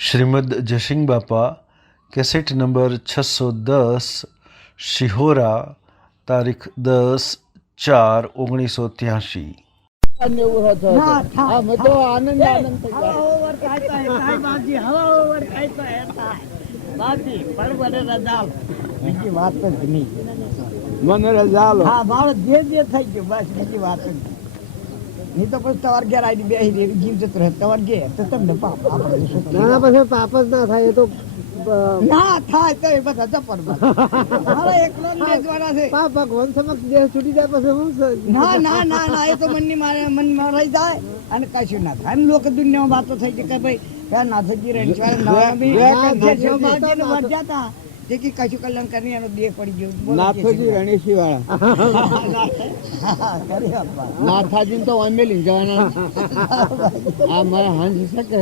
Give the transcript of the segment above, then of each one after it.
શ્રીમદ જયસિંહ બાપા cassette number 610 Shihora તારીખ 10/4/1983। મને રજા લો. હા મારો જે થઈ ગયું બસ બીજી વાત જ નહીં તો પછી તમારે ઘેર આવીને બેસી દે જીવ જતો રહે તમારે ઘેર તો તમને પાપ આપણે પછી પાપ જ ના થાય એ તો ના થાય તો એ બધા જપર મારે એકલો જ મેજવાના છે ભગવાન સમક્ષ દેહ છૂટી જાય પછી હું ના ના ના ના એ તો મનમાં રહી જાય અને કશું ના થાય એમ લોકો દુનિયામાં વાતો થઈ છે કે ભાઈ ત્યાં નાથજી રણછોડ કશું કલ્યાણ કરી એનો દેહ પડી ગયો નાથજી રણેશી વાળા નાથાજી તો અમેલી જવાના આ મારા હાંજ શકે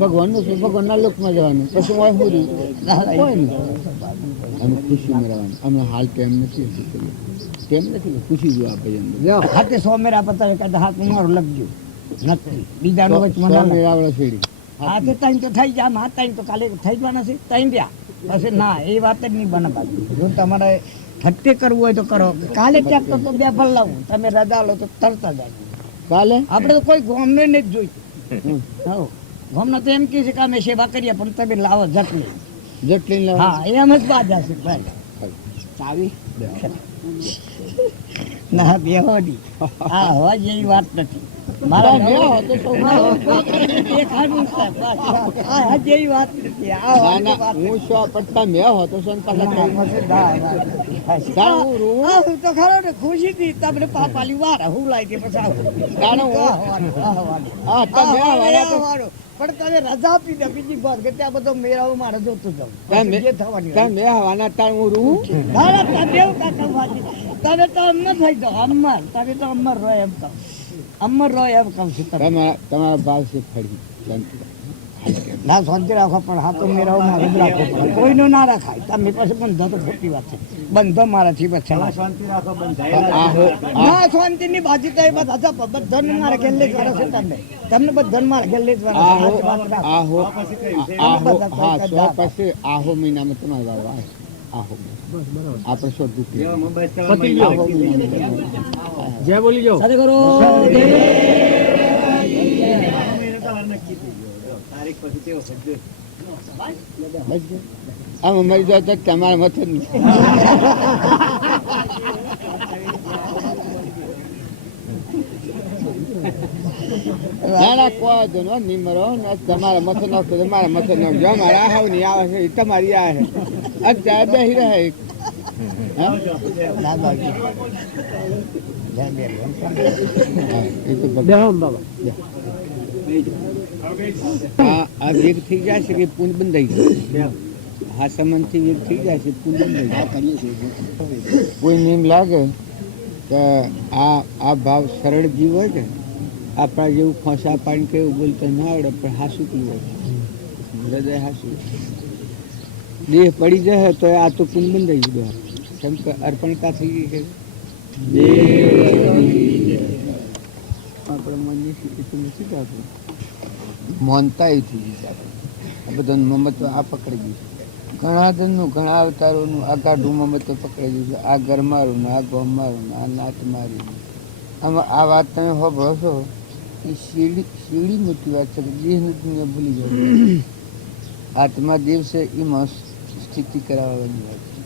ભગવાન નું ભગવાન લોકમાં જવાનું પછી હું કોઈ નહીં અમે ખુશી મેળવવાની અમે હાલ કેમ નથી ખુશી જો આપે હાથે સોમેરા પતા કદાચ હાથ મારો લગજો નથી બીજાનો વચમાં મેળાવડો છેડી હાથે ટાઈમ તો થઈ જાય હાથ ટાઈમ તો કાલે થઈ જવાના છે ટાઈમ રહ્યા પછી ના એ વાત જ નહીં બને પાછું જો તમારે ફટકે કરવું હોય તો કરો કાલે ટ્રેક્ટર તો બે ફળ લાવું તમે રજા લો તો તરતા જાય કાલે આપણે તો કોઈ ગોમને જ જોઈતું હા ગોમને તો એમ કહે છે કે અમે સેવા કરીએ પણ તમે લાવો જટલી હા એમ જ બાજા છે ભાઈ ચાવી ના બે હોડી હા હોવા જેવી વાત નથી મારા જેવી વાત નથી હું શો પડતા મેં હોતો હું તો ખરો ને ખુશી થી તમને પાપાલી વાર હું લાગી પછી પણ તમે રજા આપી દે બીજી વાત કે ત્યાં બધો મેળાવો મારે જોતું જાઉં જે થવાની તમે તો અમર થઈ જાઓ અમર તમે તો અમર રહો એમ કહો અમર રહો એમ કહું છું તમારા ભાવ છે ફરી ના શાંતિ રાખો પણ હા તો મેળાવો મારે જ રાખવો પડે કોઈનો ના રખાય તમે પછી બંધો તો ખોટી વાત છે બંધો મારાથી બચે ના શાંતિ ની બાજુ તો એ બધા બધાને મારે ગેલે જ વાળા છે તમને બધાને મારે ગેલે જ પછી આહો મહિનામાં તમારે વાળો આવે આહો આપણે શો જય બોલી જાઓ કરો આમ અમારી જો તમારા મત ના ના કોઈ દો નિમરો તમારા મત ન મારા મત ન જો મારા હાવ નહીં આવે છે તમારી આ છે અત્યારે બેસી રહે આ વેગ થઈ જાય છે કે પૂન બંધાઈ જાય હા સંબંધથી વેગ થઈ જાય છે પૂન બંધાઈ કોઈ નિયમ લાગે કે આ ભાવ સરળ જીવ હોય કે આપણા જેવું ખોસા પાણી કે એવું બોલતો ના આવડે પણ હાસું પીવું હોય હૃદય હાસું દેહ પડી જાય તો આ તો પૂન બંધાઈ ગયું કેમ કે અર્પણતા થઈ ગઈ છે આપણે મનની સ્થિતિ નથી થતું મોનતા થઈ ગઈ આ બધા મમત્વ આ પકડી ગયું ઘણા ધનનું ઘણા અવતારોનું આ ગાઢું મમત્વ પકડી ગયું છે આ ઘર મારું ને આ ગોમ મારું ને આ નાત મારી આમાં આ વાત તમે હોભળો છો એ સીડી મોટી વાત છે કે દેહની દુનિયા ભૂલી જાય આત્મા દેવ છે એમાં સ્થિતિ કરાવવાની વાત છે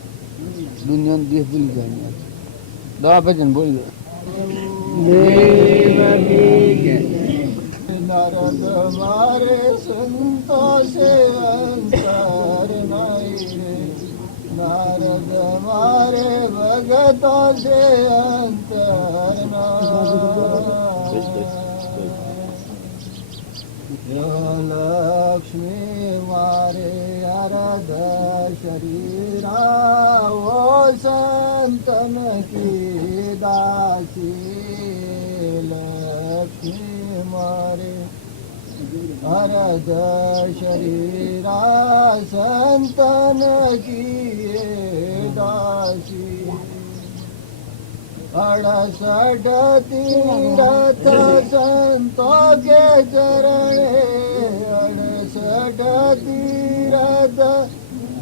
દુનિયાનો દેહ ભૂલી જવાની વાત છે દવા ભજન બોલી દો નારદ મારે સંતો સેવંતર નાઈ રે નારદ મારે ભગતો સે અંતર લક્ષ્મી મારે આરાધ શરીરા ઓ સંતન કી દાસી લક્ષ્મી મારે આરાધ શરીરા સંતન કી દાસી 68 तीरथ संतों के चरणे 68 तीरथ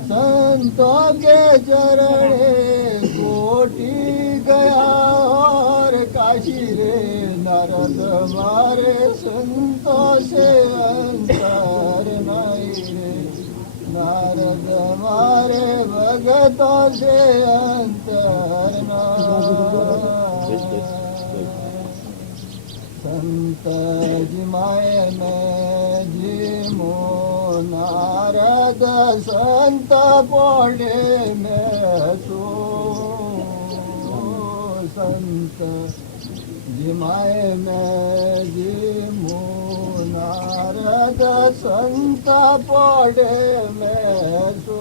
संतों के चरणे कोटि गया और काशी रे नारद मारे संतों से अंतर नहीं रे नारद मारे भगतों से अंतर नहीं संत जिमाय में जिमो नारद संत पौड़े में सो संत जिमाय में जिमो नारद संत पौड़े में सो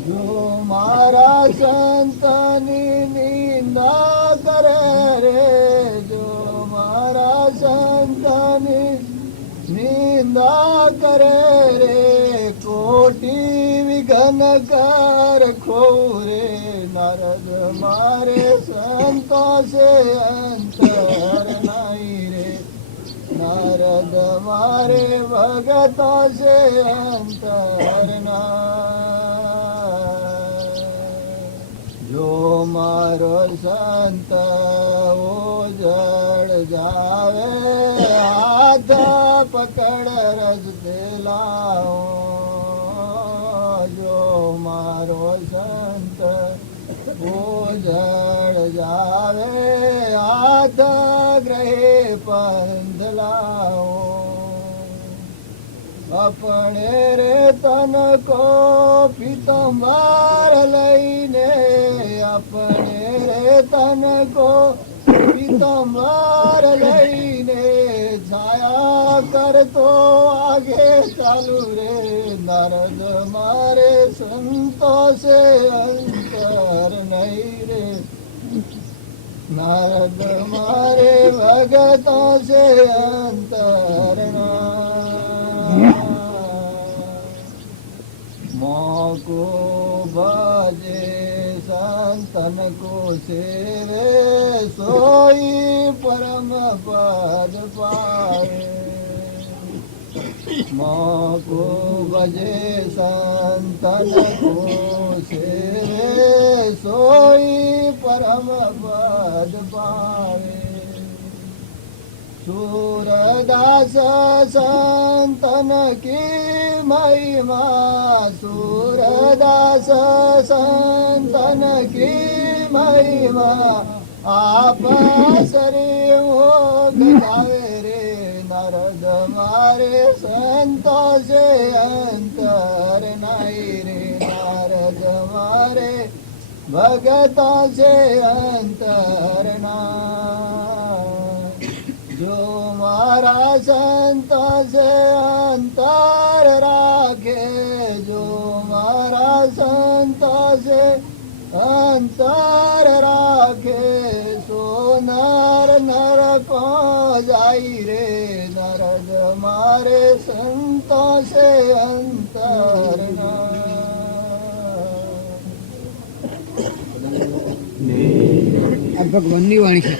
जो मारा संतनी निंदा करे रे जो मारा संतनी निंदा करे रे कोटि विघ्न कर खोरे नारद मारे संतों से अंतर नहीं रे नारद मारे भगतों से अंतर नहीं जो मारो संत वो जड़ जावे हाथ पकड़ रस दिलाओ जो मारो संत वो जड़ जावे हाथ ग्रहे पंधलाओ अपने रे तन को पीतम्बर लईने अपने रे तन को पीतम्बर लईने छाया कर तो आगे चालू रे नारद मारे संतों से अंतर नहीं रे नारद मारे भगतों से अंतर मोको भजे संतन को सेवे सोई परम पद पाए मोको भजे संतन को सेवे सोई परम पद पाए सूरदास संतन की महिमा सूरदास संतन की महिमा आप शरीर हो गावे रे नारद मारे संतों से अंतर नहीं रे नारद मारे भगतों से अंतर नहीं जो मारा संतों से अंतर राखे जो मारा संतों से अंतर राखे सो नर नर को जाई रे नारद मारे संतों से अंतर આ ભગવાનની વાણી છે.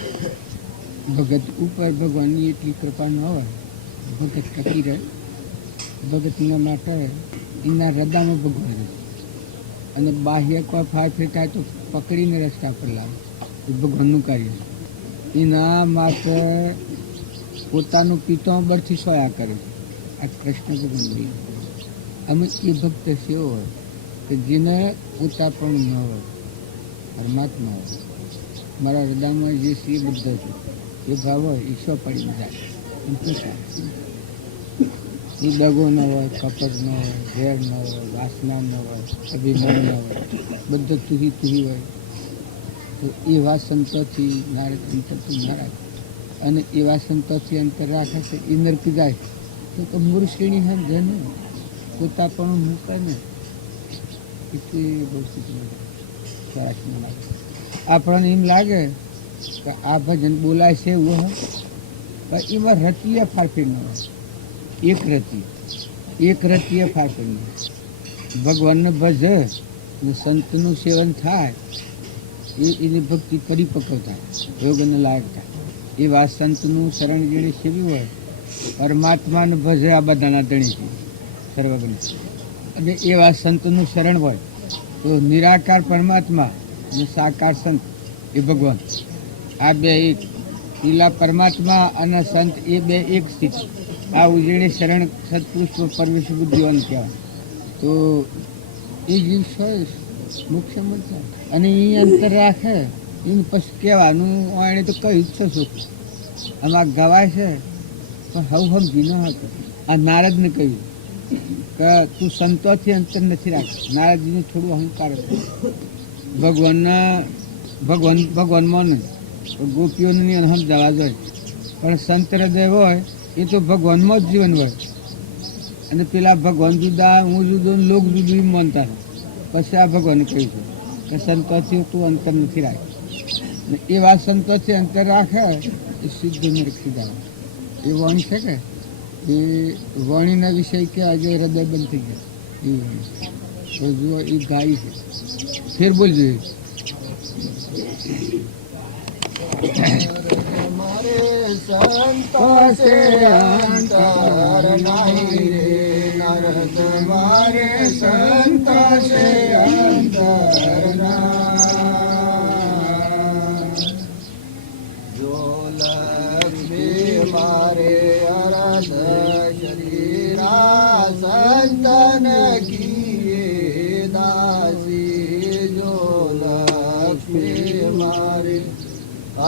ભગત ઉપર ભગવાનની એટલી કૃપા ન હોય ભગત ટકી રહે ભગતના માટે એના હૃદયમાં ભગવાન રહે અને બાહ્ય કોઈ ફાફે થાય તો પકડીને રસ્તા પર લાવે એ ભગવાનનું કાર્ય છે. એના માટે પોતાનું પિત્તોંબરથી સોયા કરે છે. આ કૃષ્ણ ભગવાનની અમે એ ભક્ત સેવો હોય કે જેને પોતાપણું ન હોય પરમાત્મા હોય મારા હૃદયમાં જે છે એ બધો છે એ ભાવ હોય ઈશ્વર પડી જાય એમ શું થાય એ દગો ન હોય કપટ ન હોય ઝેર ન હોય વાસના ન હોય અભિમાન ન હોય બધું તુહી હોય તો એવા સંતોથી નારદ અંતરથી નારાજ અને એવા સંતોથી અંતર રાખે છે એ નરક જાય તો મૂર્છિણી હે જન પોતાપણું મૂકે ને એટલી બહુ સરસ લાગે આપણને એમ લાગે કે આ ભજન બોલાય છે એવું હોય પણ એમાં રતીય ફારફેર ન હોય એક રતીય ફારફેર ન હોય ભગવાનને ભજ ને સંતનું સેવન થાય એની ભક્તિ પરિપક્વ થાય યોગને લાયક થાય એવા સંતનું શરણ જેણે સેવ્યું હોય પરમાત્માનું ભજે આ બધાના ધણી છે સર્વગુણ. અને એવા સંતનું શરણ હોય તો નિરાકાર પરમાત્મા અને સાકાર સંત એ ભગવાન, આ બે એક. પેલા પરમાત્મા અને સંત એ બે એક સ્થિતિ. આ ઉજળી શરણ સત્પુરુષ પરમેશ્વર બુદ્ધિવાન કહેવાય. તો એ જીવ મોક્ષ મળશે. અને એ અંતર રાખે એને પછી કહેવાનું એને તો કહ્યું જ છે સુખ. આમાં ગવાય છે પણ હવ સમજી ન હતું. આ નારદને કહ્યું કે તું સંતોથી અંતર નથી રાખતો. નારદજીનું થોડું અહંકાર હતું. ભગવાનમાં નહીં, ગોપીઓનું નહીં સમજાવા જોઈએ. પણ સંત હૃદય હોય એ તો ભગવાનમાં જ જીવન હોય. અને પેલા ભગવાન જુદા, હું જુદો, લોક જુદું માનતા. પછી આ ભગવાને કહ્યું છે કે સંતોથી તું અંતર નથી રાખતો. ને એવા સંતોથી અંતર રાખે એ સિદ્ધ નરક સીધા. એ વાણી છે કે એ વાણીના વિષય કે આજે હૃદય બંધ થઈ ગયા. એ વાણી તો જુઓ એ ગાય છે. ફેર બોલજો. સંતો સે અંતર નહીં રે નરદ મારે, સંતો સે અંતર જો લક્ષ્મી મારે અરદ શરીરા સંતન કીએ દાસી. જો લક્ષ્મી મારે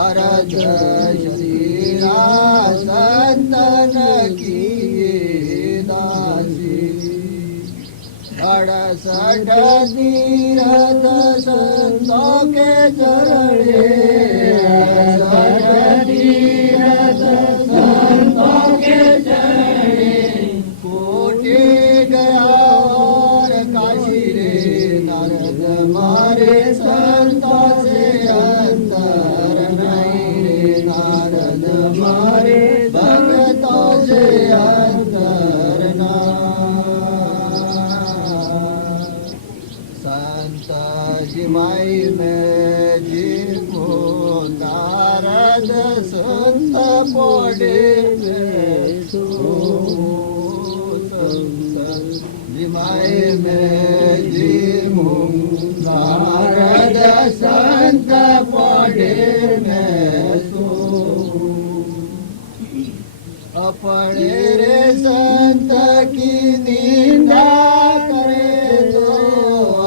અરદ શરીરા સંતન કીએ દાસી. 68 તીરથ સંતો કે ચરણે, 68 તીરથ સંતો કે ચરણે, કોટી ગયા ઓર કાશી રે નારદ મારે સંતો સે અંતર નહીં રે નારદ મારે ભગતો સે અંતર ના. સંતજી માઈ મેં જીવો નારદ સંત પોડે સંતજી માઈ મેં જીવો નારદ સંત પોડે अपने रे संत की निंदा करे तो,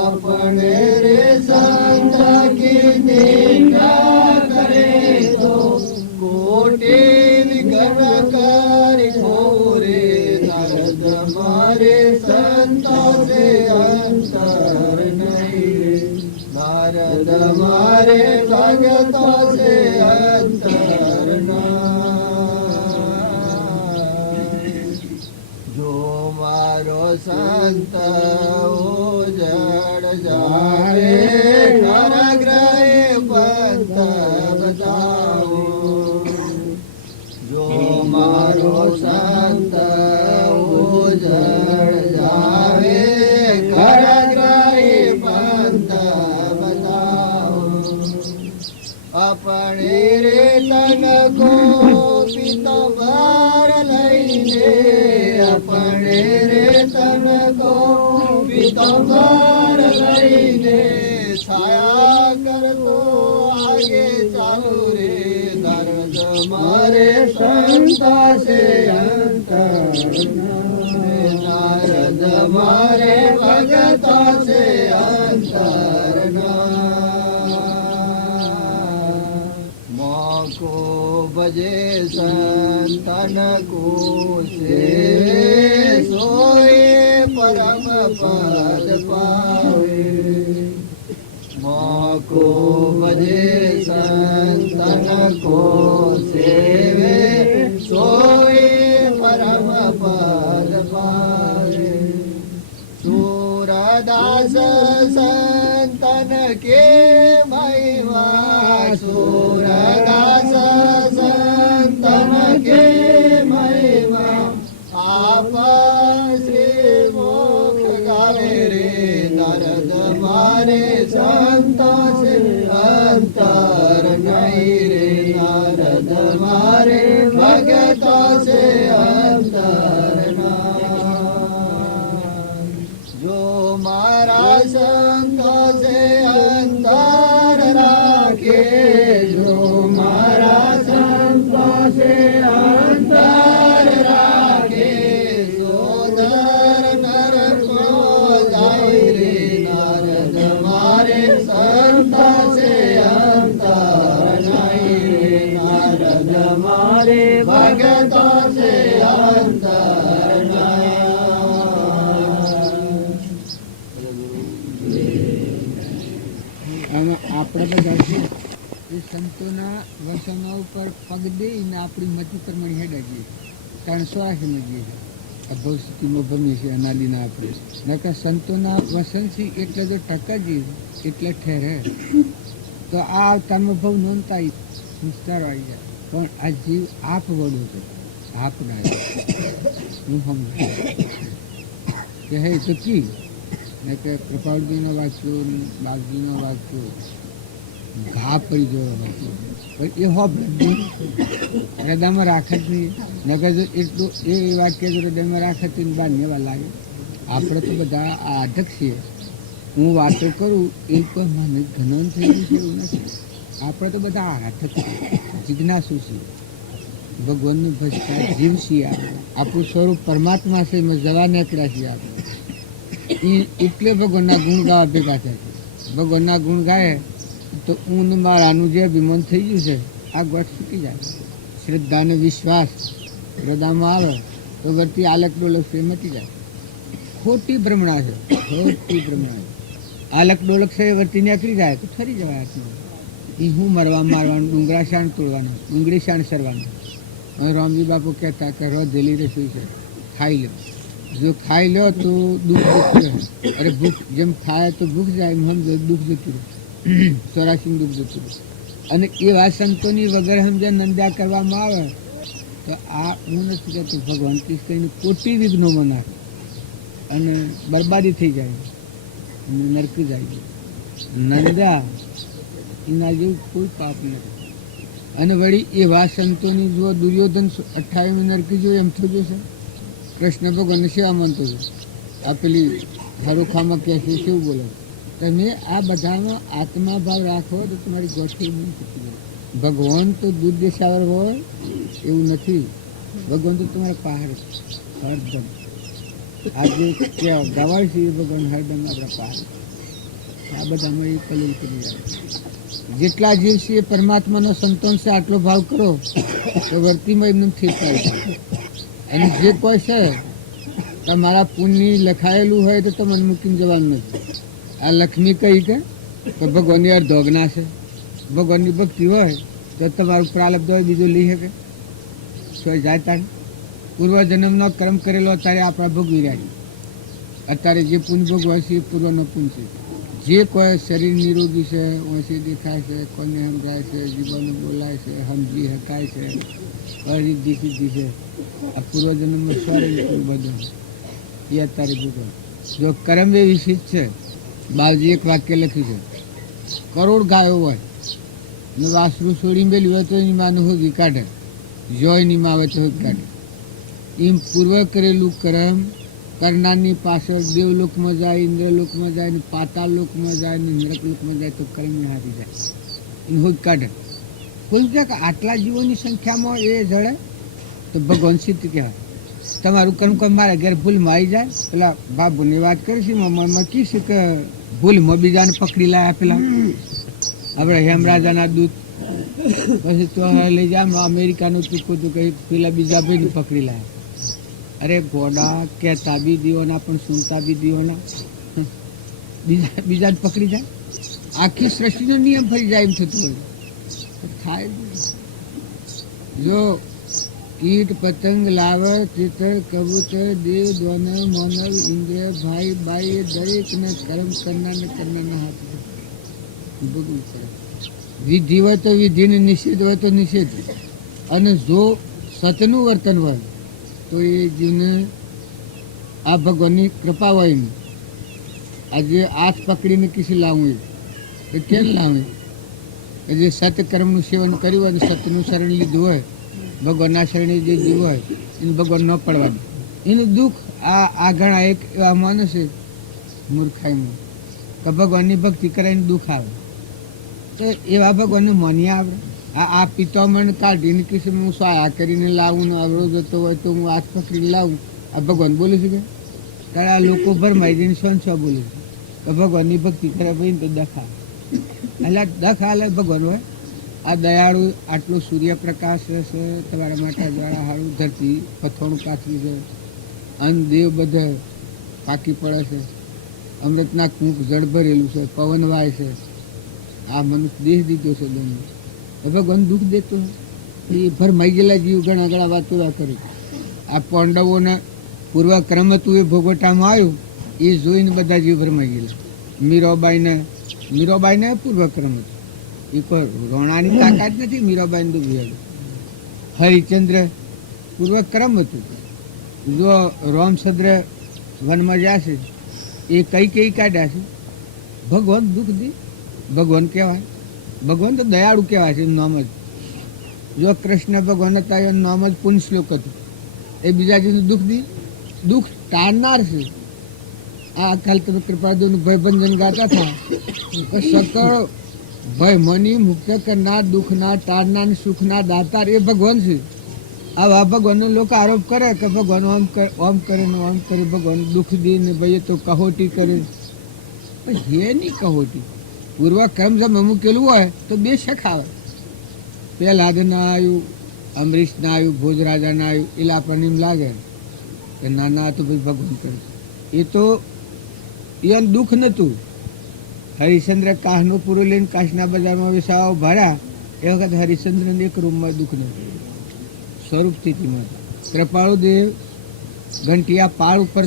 अपने रे संत की निंदा करे तो, कोटि विघ्न कर घोरे नारद मारे संतो से अंतर नहीं, नारद मारे भगतो से अंतर नहीं. मारो संत उजड़ जावे घर ग्रह पंथ बताओ. जो मारो संत उजड़ जावे घर ग्रह पंथ बताओ. अपने रे तन को पीतंबर लईने, अपने रे तन को पीतंबर लईने, छाया कर तो आगे चालू रे नारद मारे संतो से अंतर नहीं, नारद मारे भगतो से अंतर नहीं. को बजे संतन को से सोए परम पद पावे. माँ को बजे संतन को सेवे सोए परम पद पावे. सूरदास संतन के महिमा, सूरदास संतन के महिमा, आप श्री मोक्ष गावे रे नारद मारे संतो से अंतर नहीं रे नारद मारे भगतो से સંતોના વસનો ઉપર પગ દઈને આપણી મતિ પ્રમાણે હેડા જઈએ 380 માં જઈએ આ ભવ સ્થિતિમાં ભમીએ છીએ અનાદિના આપણે નકર સંતોના વસનથી એટલે જો ટકા જઈએ એટલે ઠેરે તો આ અવતારમાં ભવ નોંધતા સંસ્કારો આવી જાય પણ આ જીવ આપ વડો છે આપ ના હું સમજુ કે હે તો કી ને કે કૃપાળજીનો વાંચ્યો બાપજીનો વાંચ્યો ઘા પડી ગયો વાંચ્યો પણ એ હોપ હૃદયમાં રાખત નહીં નકર જો એટલું એ વાક્ય જો હૃદયમાં રાખત તો બહાર નેવા લાગે આપણે તો બધા આ આધક છીએ હું વાતો કરું એ કોઈ મને ઘનન થઈ ગયું છે એવું નથી આપણે તો બધા આધક છીએ જિજ્ઞાસુ છીએ ભગવાનનું ભજતા જીવ છીએ આપણું સ્વરૂપ પરમાત્મા છે એમાં જવા નીકળ્યા છીએ આપણે એટલે ભગવાનના ગુણ ગાવા ભેગા થાય છે ભગવાનના ગુણ ગાય તો ઊન માળાનું જે અભિમાન થઈ ગયું છે આ ગોઠ છૂટી જાય શ્રદ્ધા અને વિશ્વાસ હૃદયમાં આવે તો વર્તી આલક ડોલક છે મટી જાય ખોટી ભ્રમણા છે ખોટી ભ્રમણા છે આલક ડોલક છે વર્તી નીકળી જાય તો ફરી જવાય આત્મા એ હું મરવા મારવાનું ડુંગરા શાણ તોડવાનું ડુંગળી શાણ સરવાનું રામજી બાપુ કહેતા કે રોજ જલી રસોઈ છે ખાઈ લો જો ખાઈ લો તો દુઃખ જતું રહે અરે ભૂખ જેમ ખાય તો ભૂખ જાય એમ દુઃખ જતું રહે 84 દુઃખ જતું રહે અને એવા સંતોની વગર સમજે નંદ્યા કરવામાં આવે તો આ હું નથી કહેતો ભગવાન કૃષ્ણની કોટી વિઘ્નોમાં નાખે અને બરબાદી થઈ જાય અને નરક જાય નંદ્યા એના જેવું કોઈ પાપ નથી અને વળી એવા સંતોની જો દુર્યોધન 28 નરકી જો એમ થયું છે કૃષ્ણ ભગવાનની સેવા માનતો છે આ પેલી હરુખામાં કહે છે શું બોલે તમે આ બધામાં આત્મા ભાવ રાખો તો તમારી ગોઠવી નહીં થતી ભગવાન તો દૂધ દેશાવર હોય એવું નથી ભગવાન તો તમારા પહાડ હરદમ આજે ગવાય છે ભગવાન હરદમ આપણા પહાડ આ બધામાં એ કલીલ કરી જાય જેટલા જીવ છે એ પરમાત્માનો સંતોન છે આટલો ભાવ કરો તો વર્તીમાં એમને ઠેકાય છે અને જે કોઈ છે તમારા પુણ્ય લખાયેલું હોય તો તમને મૂકીને જવાનું નથી આ લક્ષ્મી કહી કે ભગવાનની અર્ધોગના છે ભગવાનની ભક્તિ હોય તો તમારું પ્રાલબ્ધ હોય બીજું લઈ શકે સોય જાય તારે પૂર્વજન્મનો કર્મ કરેલો અત્યારે આપણા ભોગવી રહ્યા છે અત્યારે જે પુણ્ય ભોગવાય છે એ પૂર્વનો પુણ્ય છે જે કોઈ શરીર નિરોગી છે ઓછી દેખાય છે કોને સમજાય છે જીવન બોલાય છે સમજી શકાય છે અરિદ્ધિ સિદ્ધિ છે આ પૂર્વજન્મનું સ્વરૂપ બધું એ અત્યારે ભોગવાય જો કર્મ એ વિશિષ્ટ છે બાવજી એક વાક્ય લખ્યું છે કરોડ ગાયો હોય ને વાસરું છોડી મેલ્યું હોય તો એની માનું હોગી કાઢે જોય ની માં આવે તો હોગી કાઢે એમ પૂર્વ કરેલું કર્મ કરનારની પાછળ દેવલોકમાં જાય ઇન્દ્રલોકમાં જાય ને પાતાળ લોકમાં જાય ને નરક લોકમાં જાય તો કર્મની હારી જાય એને હોજ કાઢે કોઈ કે આટલા જીવોની સંખ્યામાં એ જડે તો ભગવાન સિદ્ધ કહેવાય તમારું કર્મ કોઈ મારા ઘેર ભૂલમાં આવી જાય પેલા બાબુની વાત કરીશું મનમાં કીશું કે ભૂલમાં બીજાને પકડી લાયા પેલા આપણે હેમરાજાના દૂત પછી તો લઈ જાય અમેરિકાનું ચૂકવું હતું કંઈ પેલા બીજા ભાઈને પકડી લાયા અરે ઘોડા કહેતા બી દીવાના પણ સુનતા બી દીવાના બીજાને પકડી જાય આખી સૃષ્ટિનો નિયમ ફરી જાય એમ થતું હોય થાય જો કીટ પતંગ લાવર તીતર કબૂતર દેવ દ્વનર મોનવ ઇન્દ્ર ભાઈ બાઈ દરેકને કર્મ કરનારના હાથ ભોગવું કરે વિધિ હોય તો વિધિને નિષેધ હોય તો નિષેધ અને જો સતનું વર્તન હોય તો એ જીવને આ ભગવાનની કૃપા હોય એની આજે હાથ પકડીને કિસી લાવું એ કેમ લાવે જે સતકર્મનું સેવન કર્યું હોય અને સતનું શરણ લીધું હોય ભગવાનના શરણે જે જીવ હોય એને ભગવાન ન પડવાનું એનું દુઃખ આ ઘણા એક એવા માણસ છે મૂર્ખાઈમાં કે ભગવાનની ભક્તિ કરાવીને દુઃખ આવે તો એવા ભગવાનને માની આવે આ પિતામણ કાઢીને કિસી હું સહાય કરીને લાવું ને અવરોધ જતો હોય તો હું હાથ પકડીને લાવું આ ભગવાન બોલું છું કે ત્યારે આ લોકો ભરમાઈ જઈને સ્વંછ બોલે છે કે ભગવાનની ભક્તિ કરે ભાઈ તો દખા એટલે દખા એટલે ભગવાન હોય આ દયાળુ આટલો સૂર્યપ્રકાશ છે તમારા માટે જ્વાળા હારું ધરતી પથોણું કાચવી છે અન્ન દેવ બધા પાકી પડે છે અમૃતના કૂંક જળ ભરેલું છે પવન વાય છે આ મનુષ્ય દેહ દીધો છે બંને ભગવાન દુઃખ દેતો એ ભરમાઈ ગયેલા જીવ ઘણા ઘણા વાતો કરી. આ પાંડવોના પૂર્વક્રમ હતું એ ભોગવટામાં આવ્યું એ જોઈને બધા જીવ ભરમાઈ ગયેલા. મીરાબાઈને પૂર્વક્રમ હતું એ કોઈ રોણાની તાકાત નથી મીરાબાઈને દુઃખ આવ્યું. હરિચંદ્ર પૂર્વક્રમ હતું. જો રામચંદ્ર વનમાં જશે એ કઈ કાઢ્યા છે ભગવાન દુઃખ દે. ભગવાન કહેવાય, ભગવાન તો દયાળુ કહેવાય છે એનું નામ જ. જો કૃષ્ણ ભગવાન હતા એનું નામ જ પુણ્ય શ્લોક હતું. એ બીજા જેનું દુઃખ ટાળનાર છે. આ કાલ તમે કૃપાદુનું ભયભંજન ગાતા હતા તો સકળ ભય મની મુક્ત કરનાર, દુઃખના ટાળનાર, સુખના દાતાર એ ભગવાન છે. આવા ભગવાનનો લોકો આરોપ કરે કે ભગવાન ઓમ કરે ને ઓમ કરે, ભગવાન દુઃખ દે ને ભાઈ તો કહોટી કરે. હે નહીં કહોટી. પૂર્વક્રમ જમ મૂકેલું હોય તો બે શક આવે. પહેલાદ ના આવ્યું, અમરીશ ના આવ્યું, ભોજરાજા ના આવ્યું, એટલે આપણને એમ લાગે કે ના તો ભાઈ ભગવાન કરે. એ તો એનું દુઃખ નહોતું. હરિશ્ચંદ્ર કાશનો પૂરો લઈને કાશના બજારમાં વેસાવા ભર્યા એ વખત હરિશ્ચંદ્રને એક રૂમમાં દુઃખ નહોતું. સ્વરૂપ સ્થિતિમાં કૃપાળુ દેવ ઘંટિયા પાળ ઉપર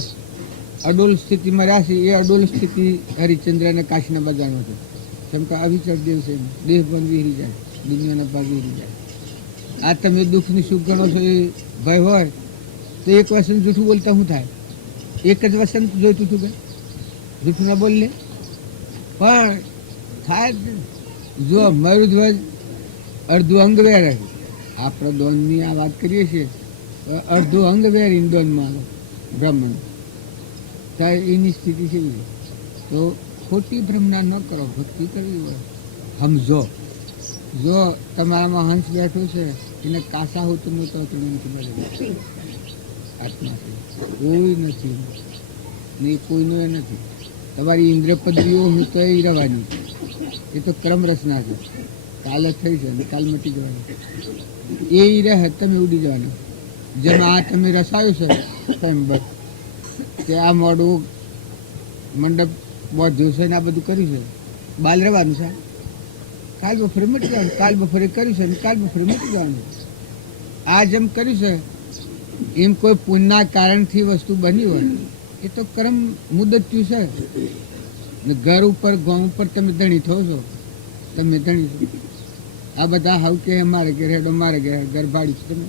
અડોલ સ્થિતિમાં રહ્યા છે. એ અડોલ સ્થિતિ હરિશ્ચંદ્રને કાશના બજારમાં હતું. કેમ કે અવિચર દેવ છે, દેહ પણ વિહરી જાય, દુનિયાના ભાગ વિહરી જાય. આ તમે દુઃખની સુખ ગણો છો એ ભય હોય તો એક વસન જૂઠું બોલતા શું થાય? એક જ વસન જોઈતું હતું ભાઈ, જૂઠું ના બોલ લે. પણ થાય જો મયુરધ્વજ અડધું અંગ વેર, આપણે દોનની આ વાત કરીએ છીએ અડધું અંગ વેરીને દોનમાં બ્રહ્મણ ત્યારે એની સ્થિતિ છે. તો ખોટી ભ્રમણા ન કરો, ભક્તિ કરવી હોય. સમજો જો તમારામાં હંસ બેઠો છે એને કાસા હોતું નહોતો આત્મા છે, કોઈ નથી ને કોઈનો એ નથી. તમારી ઇન્દ્રપદવીઓ હું તો એ રહેવાની, એ તો ક્રમ રચના છે. કાલે થઈ છે ને કાલ મટી જવાની. એ રહે તમે ઉડી જવાના. જેમ આ તમે રસાયું છે તેમ બસ તે આ મોડું મંડપ બોધ્યું છે ને આ બધું કર્યું છે, બાલ રહેવાનું છે. કાલ બફરે મટી જવાનું, કાલ બફરે કર્યું છે ને કાલ બફરે મટી જવાનું. આ જેમ કર્યું છે એમ કોઈ પુણ્યના કારણથી વસ્તુ બની હોય એ તો કર્મ મુદત થયું છે. ને ઘર ઉપર ગામ ઉપર તમે ધણી થો છો, તમે ધણી છો. આ બધા હાવ કે મારે ઘેર હેડો, મારે ઘર ભાડ્યું છે. તમે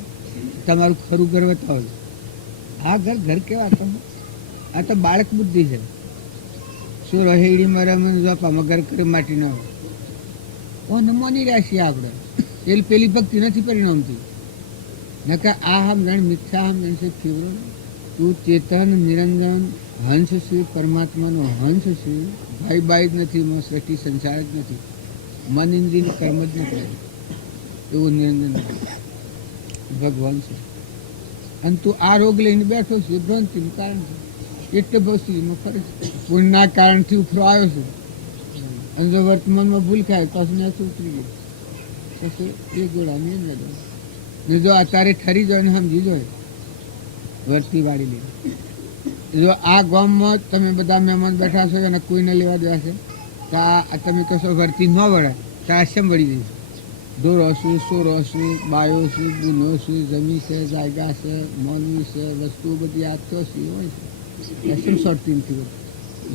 તમારું ખરું ઘર બતાવો. આ ઘર કેવા તમે? આ તો બાળક બુદ્ધિ છે. શું રહેડીમાં રમે જોપામાં ઘર કરે માટી ના હોય. કોને માની રહ્યા છીએ આપણે? એ પેલી ભક્તિ નથી પરિણામતી. નકા આ સમજણ મિથ્યા સમજણ છે. ફીવરો તું ચેતન નિરંજન હંસ છે, પરમાત્માનો હંસ છે. ભાઈ બાઈ જ નથી, સૃષ્ટિ સંસાર જ નથી, મન ઇન્દ્રિય કર્મ જ નથી. એવું નિરંજન ભગવાન છે. અને તું આ રોગ લઈને બેઠો છે, ભ્રાંતિનું કારણ છે. એટલે ભૌતિકમાં ફરે છે. પુણ્યના કારણથી ઉફરો આવ્યો છે. અને જો વર્તમાનમાં ભૂલ ખાય તો ઉતરી ગઈ પછી એ ગોળાની અંદર ને જો અત્યારે ઠરી જાય ને સમજી જાય વર્તી વાળી લે. જો આ ગામમાં તમે બધા મહેમાન બેઠા છો અને કોઈને લેવા દેવા છે તો આ તમે કશો વર્તી ન વળે તો આશ્રમ વળી જઈશ. ઢોરો છું, સોરો છું, બાયો છું, ગુનો છું, જમી છે, જાયગા છે, મોનવી છે, વસ્તુઓ બધી આપતો છે હોય છે. આશ્રમ શોર્ટતી નથી.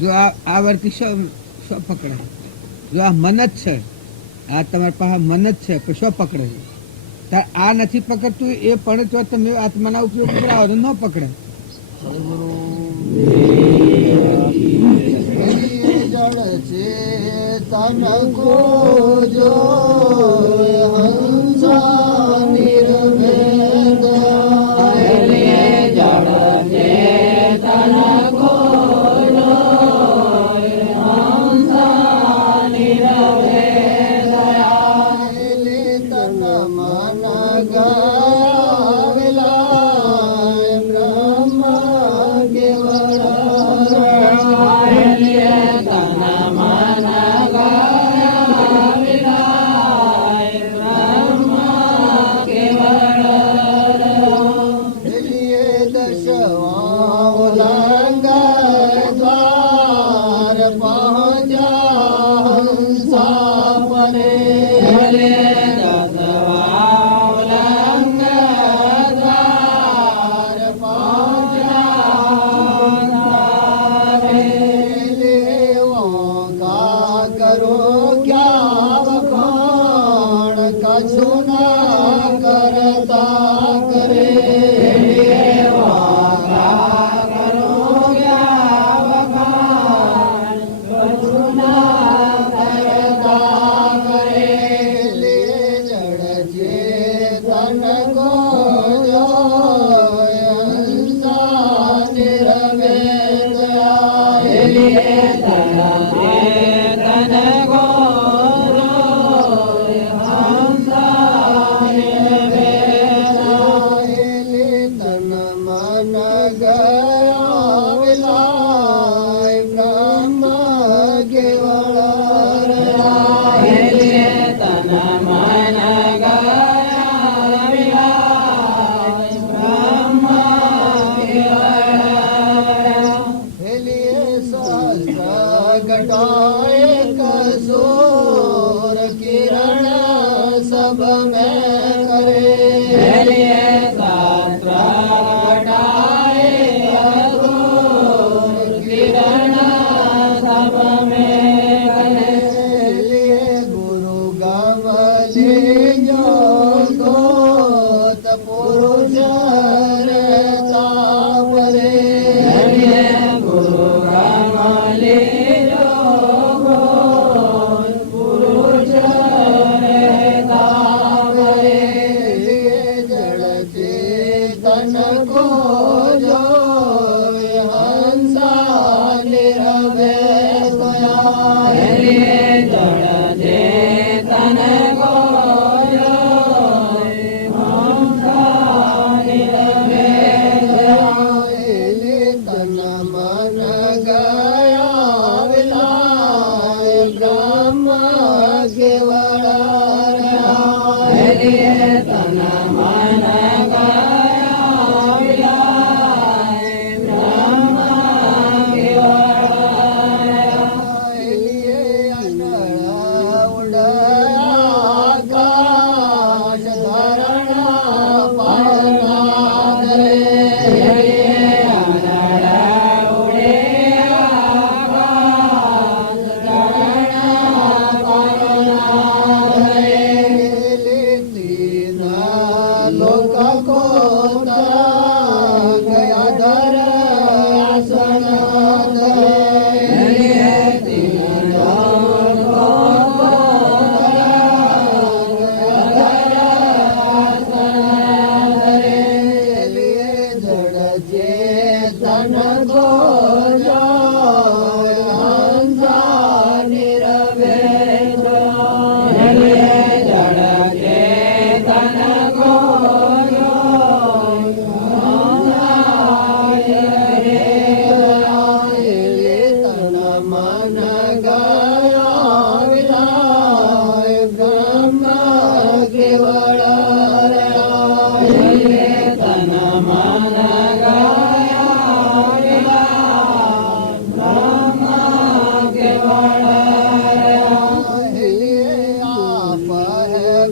જો આ વર્તી શું પકડે? જો આ મન જ છે, આ તમારી પાસે મન જ છે કે શું પકડે છે? તાર આ નથી પકડતું એ પણ તો તમે આત્માના ઉપયોગ કરાવો તો ન પકડે. જળ છે તનકો જો હંસા નિર્ભેદ જળ છે તનકો જો હંસા નિર્ભેદ તન મન ગાવેલા બ્રહ્મ કેવળ દશવા ગોજો હંસા નિરવે જળકે તન ગોજો તન મન ગયા વિલાય બ્રહ્મ કેવળ તન મન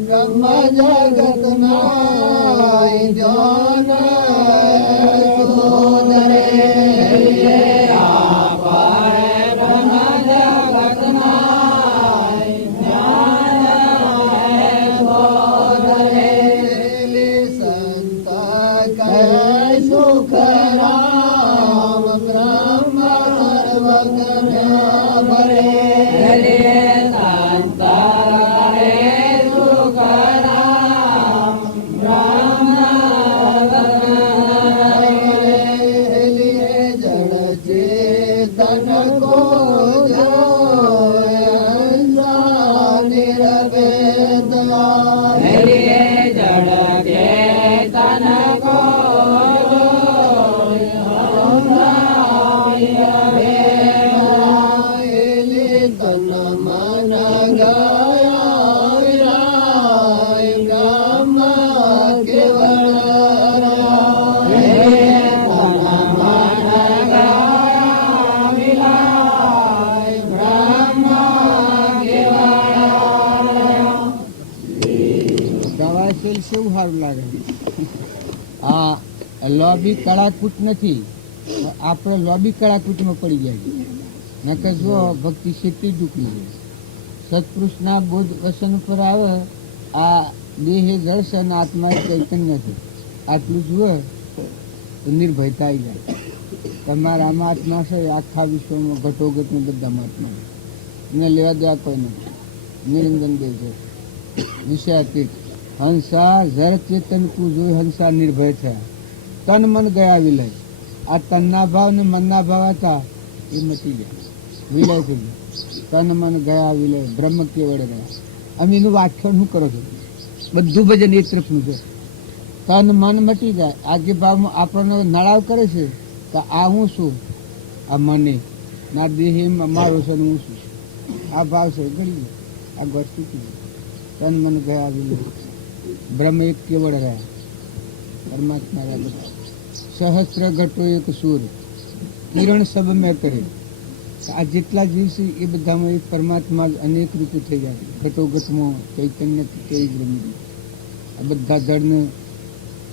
બ્રહ્મ જગત નાય જાન સોદરે બ્રહ્મ જગત નાય જાન સોદરે સંત કહે સુખ રામ બ્રહ્મ સર્વ કરે ભરે તન કો જો હંસા નિરવે જળકે તન કો તન મન ગયા વિરાય બ્રહ્મ કેવળ દવાશીલ શું સારું લાગે આ લોબી કળાકૂટ નથી આપણે લોબી કળાકૂટમાં પડી જાય નકર જો ભક્તિ સીટી ડૂકી છે સત્પુરુષના બોધ વસન પર આવે આ દેહે જળશે અને આત્મા ચૈતન્ય છે આટલું જુએ તો નિર્ભયતા આવી જાય તમારા આમાં આત્મા છે આખા વિશ્વમાં ઘટોઘટમાં બધામાં આત્મા એને લેવા દેવા કોઈ નથી નિરંજન દેવ છે વિષયાતીત હંસા જર ચેતન કુ જોઈ હંસા નિર્ભય થયા તન મન ગયા વિલય આ તનના ભાવ ને મનના ભાવ હતા એ મટી ગયા વિલય થઈ ગયા તન મન ગયા વિલય બ્રહ્મ કેવળ ગયા અમે એનું વ્યાખ્યાન શું કરો છો બધું ભજન એ તરફનું છે તન મન મટી જાય આજે ભાવમાં આપણને નળાવ કરે છે તો આ હું છું આ મને ના દેહ મારો છે હું છું આ ભાવ છે ગળી ગયો આ ગોઠ તૂટી ગયું તન મન ગયા વિલય બ્રહ્મ એક કેવળ રહ્યા પરમાત્મા રહ્યા બધા સહસ્ત્ર ઘટો એક સૂર કિરણ સબ મેં કરે આ જેટલા જીવ છે એ બધામાં એક પરમાત્મા જ અનેક રૂપે થઈ જાય ઘટોઘટમાં ચૈતન્ય કઈ બ્રહ્મ આ બધા જળને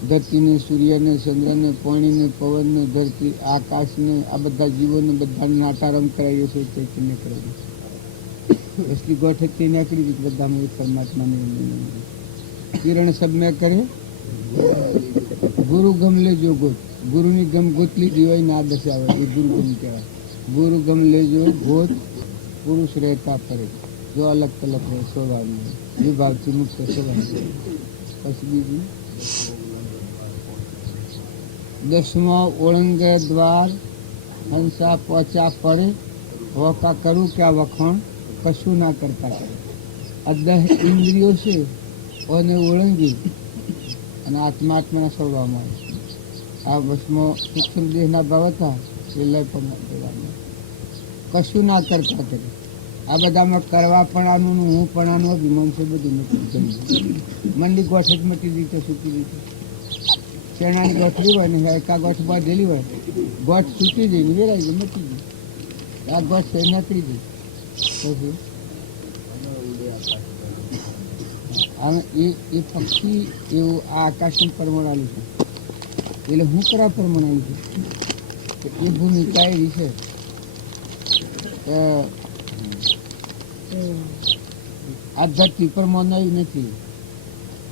ધરતીને સૂર્યને ચંદ્રને પાણીને પવનને ધરતી આકાશને આ બધા જીવોને બધાને નાટારમ કરાવીએ છે ચૈતન્ય કરાવીએ એટલી ગોઠકતી નીકળી ગઈ બધામાં એક પરમાત્માને કિરણ સબ મેં કરે ગુરુ ગમ લેજો ગોત ગુરુની ગમ ગોત લીધી હોય ના દશાવે એ ગુરુ ગમ કહેવાય ગુરુ ગમ લેજો ગોત પુરુષ રહેતા ફરે જો અલગ તલગ રહે સ્વભાવમાં વિભાવથી મુક્ત સ્વભાવ પછી બીજું 10મો ઓળંગે દ્વાર હંસા પહોંચા પડે હોકા કરું ક્યાં વખાણ કશું ના કરતા કરે આ 10 ઇન્દ્રિયો છે અને ઓળંગી અને આત્માત્માના સ્વભાવમાં આ વસમાં સૂક્ષ્મ દેહના ભાવ હતા એ લય પણ કશું ના કરતા કરે આ બધામાં કરવા પણ આનું હું પણ આનું અભિમાન છે બધું નથી મંડી ગોઠક મટી રીતે સૂકી રીતે ચણાની ગોઠવી હોય ને એકા ગોઠ બાંધેલી હોય ગોઠ સૂકી જઈ ને વેરાઈ ગઈ મટી ગઈ આ ગોઠ છે નકળી ગઈ પછી એ પક્ષી એવું આ આકાશનું પરમાણુ છે એટલે હું કરા પરમાણુ છું એ ભૂમિકા એવી છે આ ધરતી પર મનાવી નથી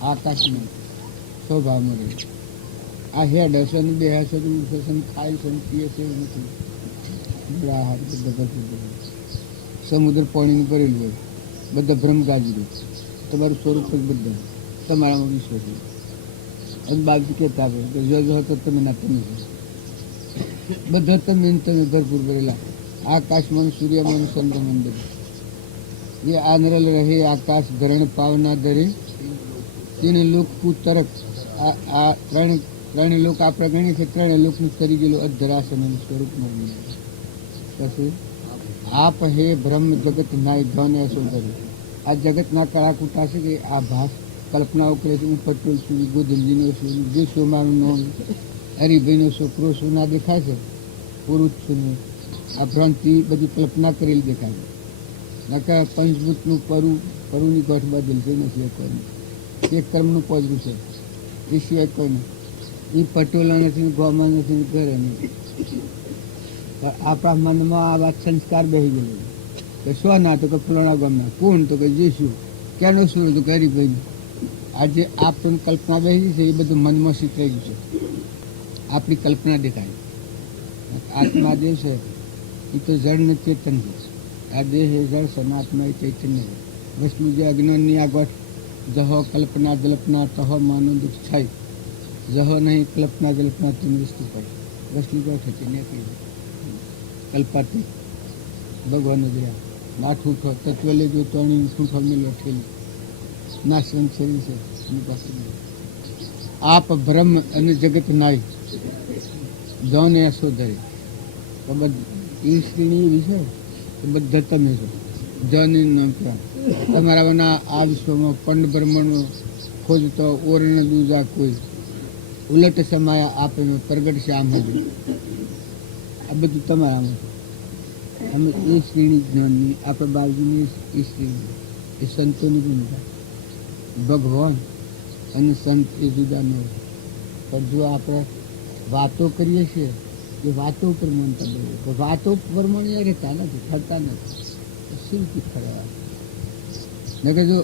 આકાશમાં સ્વભાવમાં રહે આ હેડ હશે ને બે હશે ને ઉઠશે ને ખાય છે ને પીએ છે એવું નથી સમુદ્ર પાણીનું ભરેલું હોય બધા ભ્રમ ગાજી રહે તમારું સ્વરૂપ જ બધા તમારામાં વિશ્વ છે અને બાજુ કહેતા હોય કે જો તો તમે ના તમે બધા તમે ભરપૂર ભરેલા આકાશમાં સૂર્યમાં ચંદ્રમન બધું ये आंध्रल रहे आकाश ग्रहण पावना दरे तीन लोक पुतरक आ ત્રણ લોક આપણે ગણીએ છીએ ત્રણ લોકનું તરી ગયેલું અધરાસન સ્વરૂપમાં પછી આપ હે બ્રહ્મ જગત નાય ધન સોધરી આ જગતના કળાકૂટા છે કે આ ભાસ કલ્પનાઓ કરે છે. હું પટેલ છું, ગોધનજીનો છું, જે સોમાનું નામ હરિભાઈનો છોકરો સોના દેખાય છે, પુરુષ છું. આ ભ્રાંતિ બધી કલ્પના કરેલી દેખાય છે. નકા પંચભૂતનું પરુની ગોઠ બાંધેલ છે નથી કોઈનું. એક કર્મનું પોજરું છે એ સિવાય કોઈનું. એ પટોલા નથી, ગોમાં નથી, ઘરે નથી. પણ આપણા મનમાં આ વાત સંસ્કાર બેસી ગયેલો કે શું ના તો કે ફલાણા ગામના, કોણ તો કે જઈશું, ક્યાંનો શું તો કે હરિભાઈનું. આજે આપણને કલ્પના બેસી છે એ બધું મનમાં શીખવાઈ ગયું છે. આપણી કલ્પના દેખાય. આત્મા જે છે એ તો જળ ને ચેતન છે. આ દેહ એ જળ સનાત્મા ચૈતન્ય છે. વસ્તુ જે અજ્ઞાનની આ ગોઠ જહો કલ્પના જલ્પના તહો માનો દુઃખ થાય, જહો નહીં કલ્પના જલ્પના તું વસ્તુ પડે. વસ્તુ ગોઠ હતી ને કહી કલ્પાતી ભગવાન જ રહ્યા. ના ઠૂઠો તત્વ લેજો તણી ઠૂઠો મેલો ઠેલી નાશવંત શરીર છે એની પાસે. આપ બ્રહ્મ અને જગત નાય દોને અસો ધરે તો એ શ્રેણી એવી છે કે બધા તમે છો. જન નામ તમારાના આ વિશ્વમાં પંડ બ્રહ્મણો ખોજતો ઓરણ દૂજા કોઈ ઉલટ સમાયા આપેનો પ્રગટ છે આમ જ. આ બધું તમારામાં અમે એ શ્રેણી જ્ઞાનની આપણે બાજુની એ શ્રેણી એ સંતોની ભૂમિકા. ભગવાન અને સંત એ જુદા ન હોય. પણ જો આપણે વાતો કરીએ છીએ એ વાતો ઉપર માનતા બરોબર, વાતો પ્રમાણે રહેતા નથી, થતા નથી. શિલ્પી ખરા નકર જો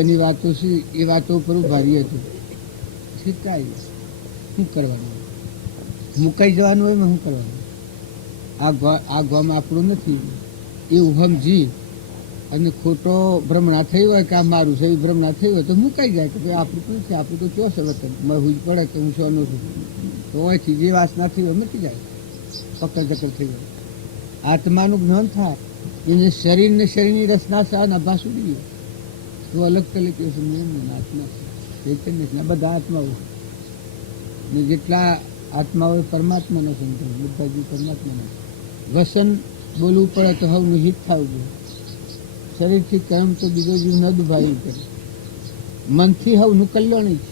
એની વાતો છે એ વાતો ઉપર ઉભા રહીએ તો શીખાય. શું કરવાનું? મુકાઈ જવાનું હોય શું કરવાનું? આ ગામ આપણું નથી એવું સમજી અને ખોટો ભ્રમણા થઈ હોય કે આ મારું છે એ ભ્રમણા થઈ હોય તો મુકાઈ જાય કે ભાઈ આપણું શું છે, આપણું તો કયો છે વતન, હું પડે કે હું સોનો છું. તો હોયથી જે વાસના થઈ હોય મૂકી જાય. પકડ ચક્કર થઈ જાય. આત્માનું જ્ઞાન થાય એને શરીરને શરીરની રચના સા નભાસ ઉડી ગયો તો અલગ તલે કે આત્મા ચૈતન્ય છે. બધા આત્માઓ ને જેટલા આત્માઓ પરમાત્માના સંતો બધા જીવ પરમાત્માના. વસન બોલવું પડે તો હવનું હિત થવું જોઈએ. શરીરથી કર્મ તો બીજો જીવ ન દુભાવી કરે. મનથી હવનું કલ્યાણ છે.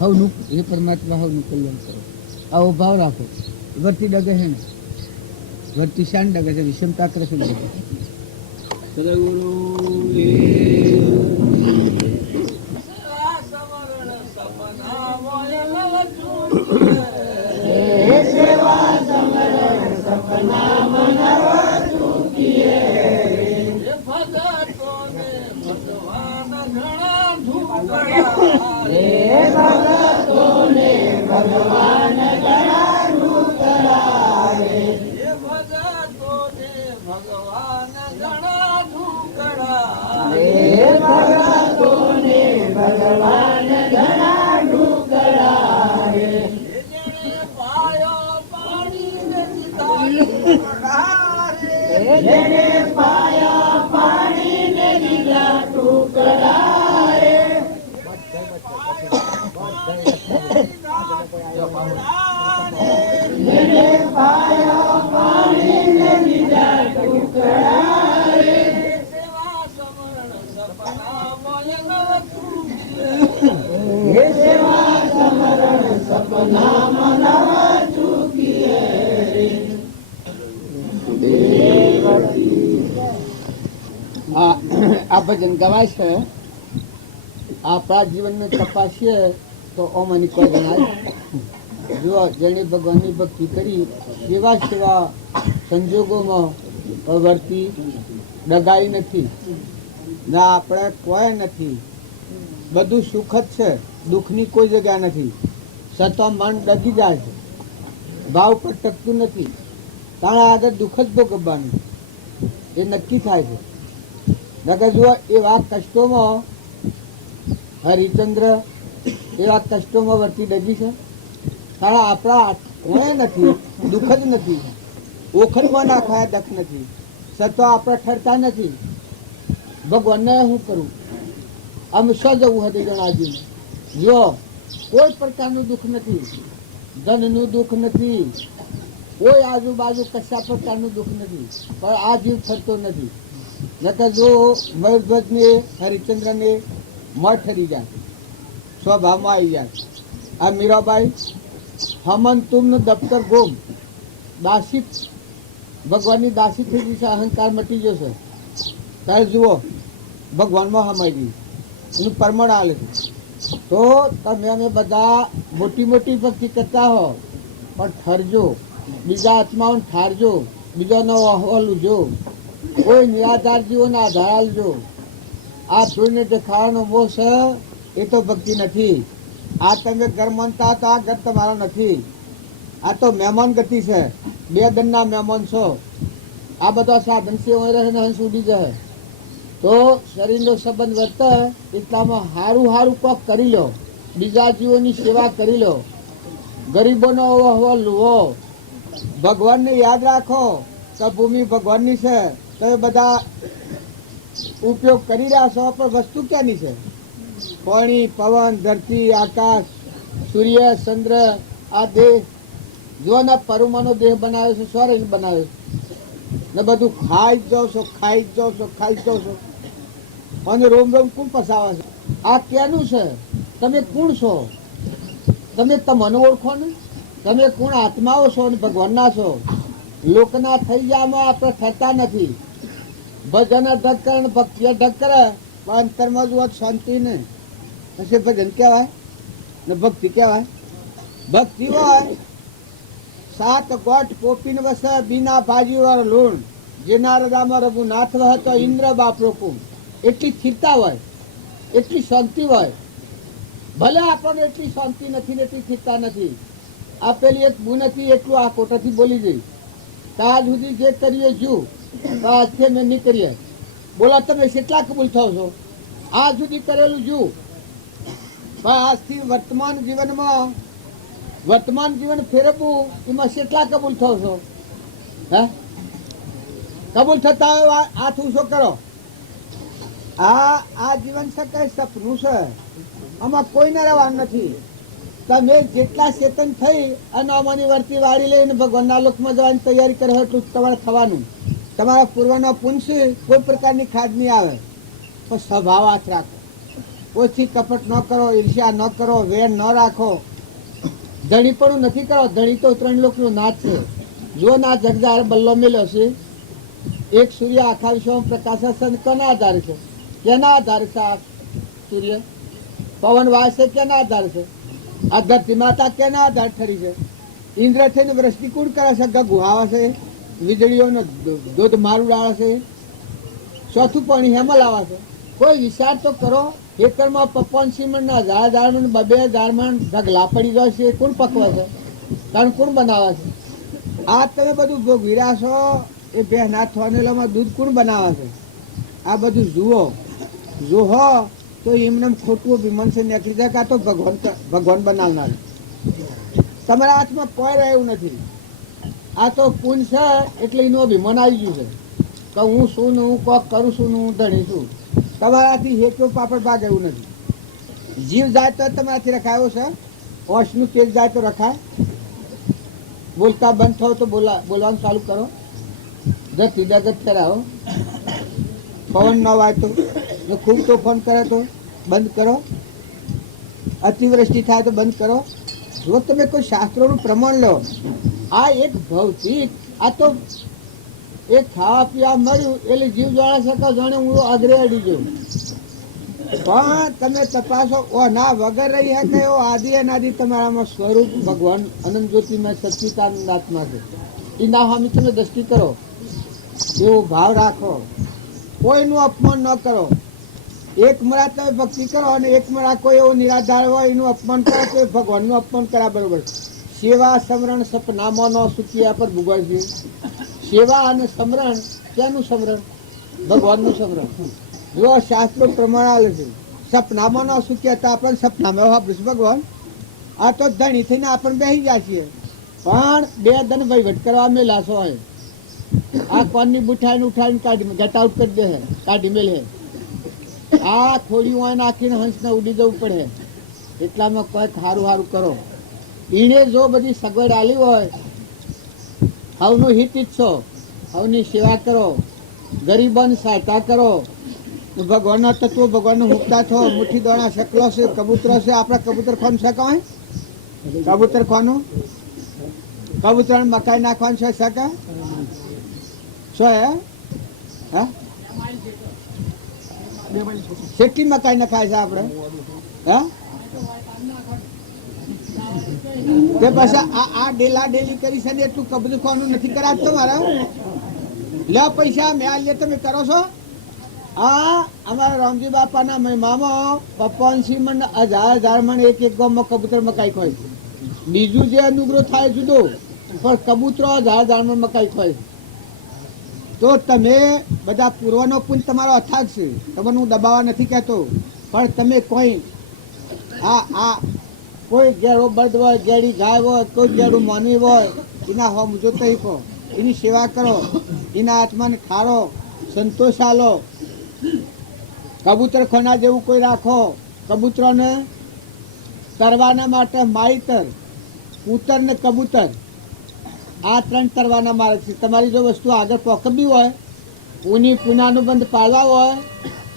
હવનું એ પરમાત્મા હવનું કલ્યાણ કરો. આવો ભાવ રાખો. વર્તી ડગે હે ને વર્તી શાન ડગે છે વિષમતા કરે છે ડગે. આ ભજન ગવાય છે. આપણા જીવનને તપાસીએ તો ઓમાની કોઈ ગણાય. જો જેણે ભગવાનની ભક્તિ કરી એવા સેવા સંજોગોમાં વર્તી ડગાઈ નથી ના આપણે કોઈ નથી. બધું સુખ જ છે, દુઃખની કોઈ જગ્યા નથી. સતો મન ડગી જાય છે, ભાવ પર ટકતું નથી. તારા આગળ દુઃખ જ ભોગવવાનું એ નક્કી થાય છે. નકર જુઓ એવા કષ્ટોમાં હરિચંદ્ર એવા કષ્ટોમાં વર્તી ડગી છે. કારણ આપણા કોઈ નથી, દુઃખ જ નથી, ઓખરમાં નાખાયા દખ નથી, સતો આપણે ઠરતા નથી. ભગવાનને શું કરું? આમ શું જવું હતું જણાવજો. જો કોઈ પ્રકારનું દુઃખ નથી, ધનનું દુઃખ નથી, કોઈ આજુબાજુ કશા પ્રકારનું દુઃખ નથી, પણ આ જીવ ઠરતો નથી. નકર જો મયુરધ્વજને હરિચંદ્રને મળ ઠરી જાય, સ્વભાવમાં આવી જાય. આ મીરાબાઈ હમન તુમનું દફતર ગોમ, દાસી ભગવાનની દાસી થઈ ગઈ છે, અહંકાર મટી ગયો છે. ત્યારે જુઓ ભગવાનમાં હમાઈ ગઈ, એનું પરમણ આલે છે. તો તમે અમે બધા મોટી મોટી ભક્તિ કરતા હો, પણ ઠરજો, બીજા આત્માઓને ઠારજો, બીજાનો અહેવાલ જો, કોઈ નિરાધાર જીવોને આધાર આલજો. આ ધૂળને દેખાવાનો મોહ છે, એ તો ભક્તિ નથી. આ તમે ઘર માનતા તો આ ઘર તમારો નથી, આ તો મહેમાન ગતિ છે, બે દનના મહેમાન છો. આ બધા સાધન છે રહે ને હંસ ઉડી જાય. તો શરીરનો સંબંધ વર્તે એટલામાં સારું સારું કોક કરી લો, બીજા જીવોની સેવા કરી લો, ગરીબોનો અહેવાલ લો, ભગવાનને યાદ રાખો તો ભૂમિ ભગવાનની છે. તો એ બધા ઉપયોગ કરી રહ્યા છો, પણ વસ્તુ ક્યાંની છે? પાણી, પવન, ધરતી, આકાશ, સૂર્ય, ચંદ્ર, આ દેહ જો ને પરમાણુ દેહ બનાવ્યો છે, સ્વર્ગ બનાવ્યો છે ને બધું ખાઈ જ જાઓ છો, ખાઈ જ જાઓ છો, ખાઈ જ જાઓ છો. અને રોમ રોમ કોણ પસાવે છે? આ ક્યાંનું છે? તમે કોણ છો? તમે તમને ઓળખો ને? તમે કોણ આત્માઓ છો ને ભગવાનના છો? લોકના થઈ જવામાં આપણે થતા નથી. ભજન ઢક્કર ને ભક્તિ ઢક્કર, પણ અંતરમાં જુઓ શાંતિ ને પછી ભજન કહેવાય ને ભક્તિ કહેવાય. ભક્તિ હોય સાત ગોઠ પોપીને વસે, બીના ભાજી વાળો લૂણ, જેના હૃદયમાં રઘુનાથ વહે તો ઇન્દ્ર બાપરો કુમ. એટલી સ્થિરતા હોય, એટલી શાંતિ હોય. ભલે આપણને એટલી શાંતિ નથી ને એટલી સ્થિરતા નથી. આ પેલી એક ગુણ હતી, એટલું આ કોટાથી બોલી ગઈ. આજ સુધી જે કરીએ જુ, આજથી મેં નહીં કરીએ. બોલો તમે કેટલા કબૂલ થાવ છો? આજ સુધી કરેલું જુ, પણ આજથી વર્તમાન જીવન ફેરવવું, એમાં કેટલા કબૂલ થાવ છો? હે કબૂલ થતા હોય હાથ ઊંચો કરો. આ જીવન છે કઈ સપનું છે, આમાં કોઈને રહેવાનું નથી. તમે જેટલા ચેતન થઈ અને અમારી વર્તી વાળી લઈને ભગવાનના લોકમાં જવાની તૈયારી કરે એટલું તમારે થવાનું. તમારા પૂર્વનો પુંછ કોઈ પ્રકારની ખાદ નહીં આવે, પણ સ્વભાવ હાથ રાખો. ઓછી કપટ ન કરો, ઈર્ષ્યા ન કરો, વેર ન રાખો, ધણી પણ નથી કરો. ધણી તો ત્રણ લોકનું નાથ છે. જો ના જગદાર બલ્લો મેલ્યો છે, એક સૂર્ય આખા વિશ્વમાં પ્રકાશ કોના આધારે છે? કેના આધારે છે આ સૂર્ય? પવન વાય છે કેના આધારે છે? આ ધરતી માતા કેના આધાર ઠરી છે? ઇન્દ્ર થઈને વૃષ્ટિ કોણ કરે છે? ગુહાવે છે, વીજળીઓનો દૂધ મારું ડાળે છે, ચોથું પાણી હેમલ આવે છે. કોઈ વિચાર તો કરો. ખેતરમાં પપ્પન સિમેન્ટના ઝાડ બબે ઝાડમાં ઢગલા પડી જાય છે, કોણ પકવે છે? કારણ કોણ બનાવે છે? આ તમે બધું ભોગવી રહ્યા છો. એ બેહના થોનેલામાં દૂધ કોણ બનાવે છે? આ બધું જુઓ તો એમને ખોટું વિમન છે નીકળી જાય. કાં તો ભગવાન બનાવનાર. તમારા હાથમાં કોઈ રહ્યું નથી. આ તો પુણ્ય છે એટલે એનું અભિમાન આવી ગયું છે કે હું શું ને હું કોક કરું છું ને હું ધણી છું. તમારાથી હેઠો પાપડ ભાગ એવું નથી. જીવ જાય તો તમારાથી રખાયો છે. ઓશનું તેજ જાય તો રખાય. બોલતા બંધ થાવ તો બોલવાનું ચાલુ કરો. ધરતી જગત ફેરાવો. પવન ન વાય તો ને ખૂબ તોફાન કરે તો બંધ કરો. અતિવૃષ્ટિ થાય તો બંધ કરો. જો તમે કોઈ શાસ્ત્રોનું પ્રમાણ લો, આ એક ભૌતિક, આ તો એક ખાવા પીવા મળ્યું એટલે જીવ જાણે છે કે જાણે હું અઘરે અડી ગયો. પણ તમે તપાસો ના વગર રહી હે કે એવો આદિ અનાદિ તમારામાં સ્વરૂપ ભગવાન અનંત જ્યોતિમાં સચ્ચિદાનંદ આત્મા છે. એ ના હામી તમે દ્રષ્ટિ કરો, એવો ભાવ રાખો. કોઈનું અપમાન ન કરો. એક મરા તમે ભક્તિ કરો અને એક મરા કોઈ એવો નિરાધાર હોય એનું અપમાન કરો તો એ ભગવાનનું અપમાન કર્યા બરોબર. સેવા સમરણ સપનામાં ન સુખિયા પર ભૂગોળ છે. સેવા અને સમરણ ક્યાંનું સમરણ? ભગવાનનું સમરણ. જો શાસ્ત્રો પ્રમાણ આવે છે સપનામાં ન સુખ્યા તો આપણને સપનામાં વાપરીશ ભગવાન. આ તો ધણી થઈને આપણે બેસી જાય છીએ પણ બે ધન વહીવટ કરવા મેલાશો હોય આ કોણની બુઠાઈને ઉઠાઈને કાઢી ગેટ આઉટ કરી દે કાઢી મેલે આ થોડી વાય નાખીને હંસને ઉડી જવું પડે એટલામાં કંઈક સારું સારું કરો એને જો બધી સગવડ આલી હોય હવનું હિત ઈચ્છો હવની સેવા કરો ગરીબોની સહાયતા કરો ભગવાનના તત્વો ભગવાનનું મુકતા છો મુઠ્ઠી દોણા શકલો છે કબૂતરો છે આપણા કબૂતર ખાનું છે કાંઈ કબૂતર ખાનું કબૂતર મકાઈ નાખવાનું છે શકે શું હે કેટલી મકાઈ નખાય છે આપણે હે તે પછી આ ડેલા ડેલી કરી છે ને એટલું કબૂતર ખાવાનું નથી કરાતું તમારે લે પૈસા મેં લે તમે કરો છો આ અમારા રામજી બાપાના મહિમામાં 55 મણ 1000 મણ એક ગામમાં કબૂતર મકાઈ ખોય બીજું જે અનુગ્રહ થાય જુદો પણ કબૂતરો 1000 મણ મકાઈ ખોય તો તમે બધા પૂર્વનો પુણ્ય તમારો અથાગ છે તમને હું દબાવવા નથી કહેતો પણ તમે કોઈ કોઈ ગેડો બળદ હોય ગેડી ગાય હોય કોઈ ગેડું માનવી હોય એના હોમ જોતો કહો એની સેવા કરો એના આત્માને ખારો સંતોષ આલો કબૂતર ખોના જેવું કોઈ રાખો કબૂતરોને તરવાના માટે માઈતર કૂતર ને કબૂતર આ 3 તરવાના મારે છે તમારી જો વસ્તુ આગળ પોકબી હોય ઊની પૂનાનું બંધ પાડવા હોય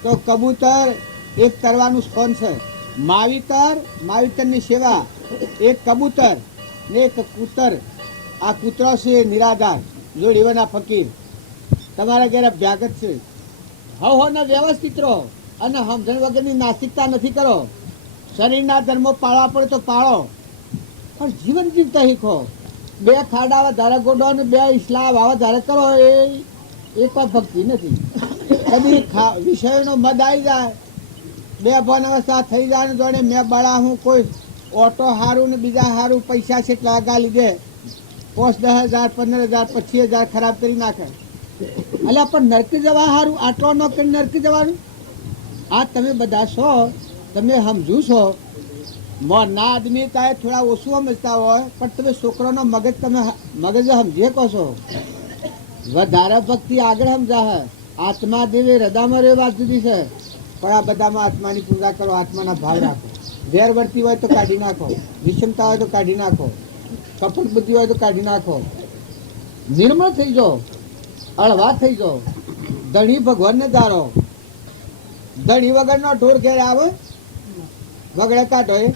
તો કબૂતર એક તરવાનું સ્થાન છે માવિતરની સેવા એક કબૂતર ને એક કૂતર આ કૂતરો છે નિરાધાર જોડીવાના ફકીર તમારા ઘેર અભ્યાગત છે હવ ને વ્યવસ્થિત રહો અને સમજણ વગરની નાસ્તિકતા નથી કરો શરીરના ધર્મો પાળવા પડે તો પાળો પણ જીવન જીવતા શીખો 2 ખાડા વધારે ગોડો અને 2 ઇસ્લામ આવા ધારે કરો એ કોઈ ભક્તિ નથી કદી વિષયોનો મદ આવી જાય 2 ભન અવસ્થા થઈ જાય ને જોડે મેં બળા હું કોઈ ઓટો હારું ને બીજા હારું પૈસા છે એટલા આગા લીધે 5-10,000 15,000 25,000 ખરાબ કરી નાખે એટલે પણ નરકી જવા સારું આટલો ન કરી નરકી જવાનું આ તમે બધા છો તમે સમજુ છો ના આદમી તારે થોડા ઓછું સમજતા હોય પણ તમે છોકરાનો મગજ સમજી શકો છો વધારે ભક્તિ આગળ સમજા આત્મા દેવે હૃદયમાં રે વાત જુદી છે પણ આ બધામાં આત્માની પૂજા કરો આત્માના ભાવ રાખો ઝેર વર્તી હોય તો કાઢી નાખો વિષમતા હોય તો કાઢી નાખો કપટ બુદ્ધિ હોય તો કાઢી નાખો નિર્મળ થઈ જાઓ અળવા થઈ જાઓ ધણી ભગવાનને ધારો ધણી વગરનો ઢોર ઘેર આવે વગડે કાઢો એ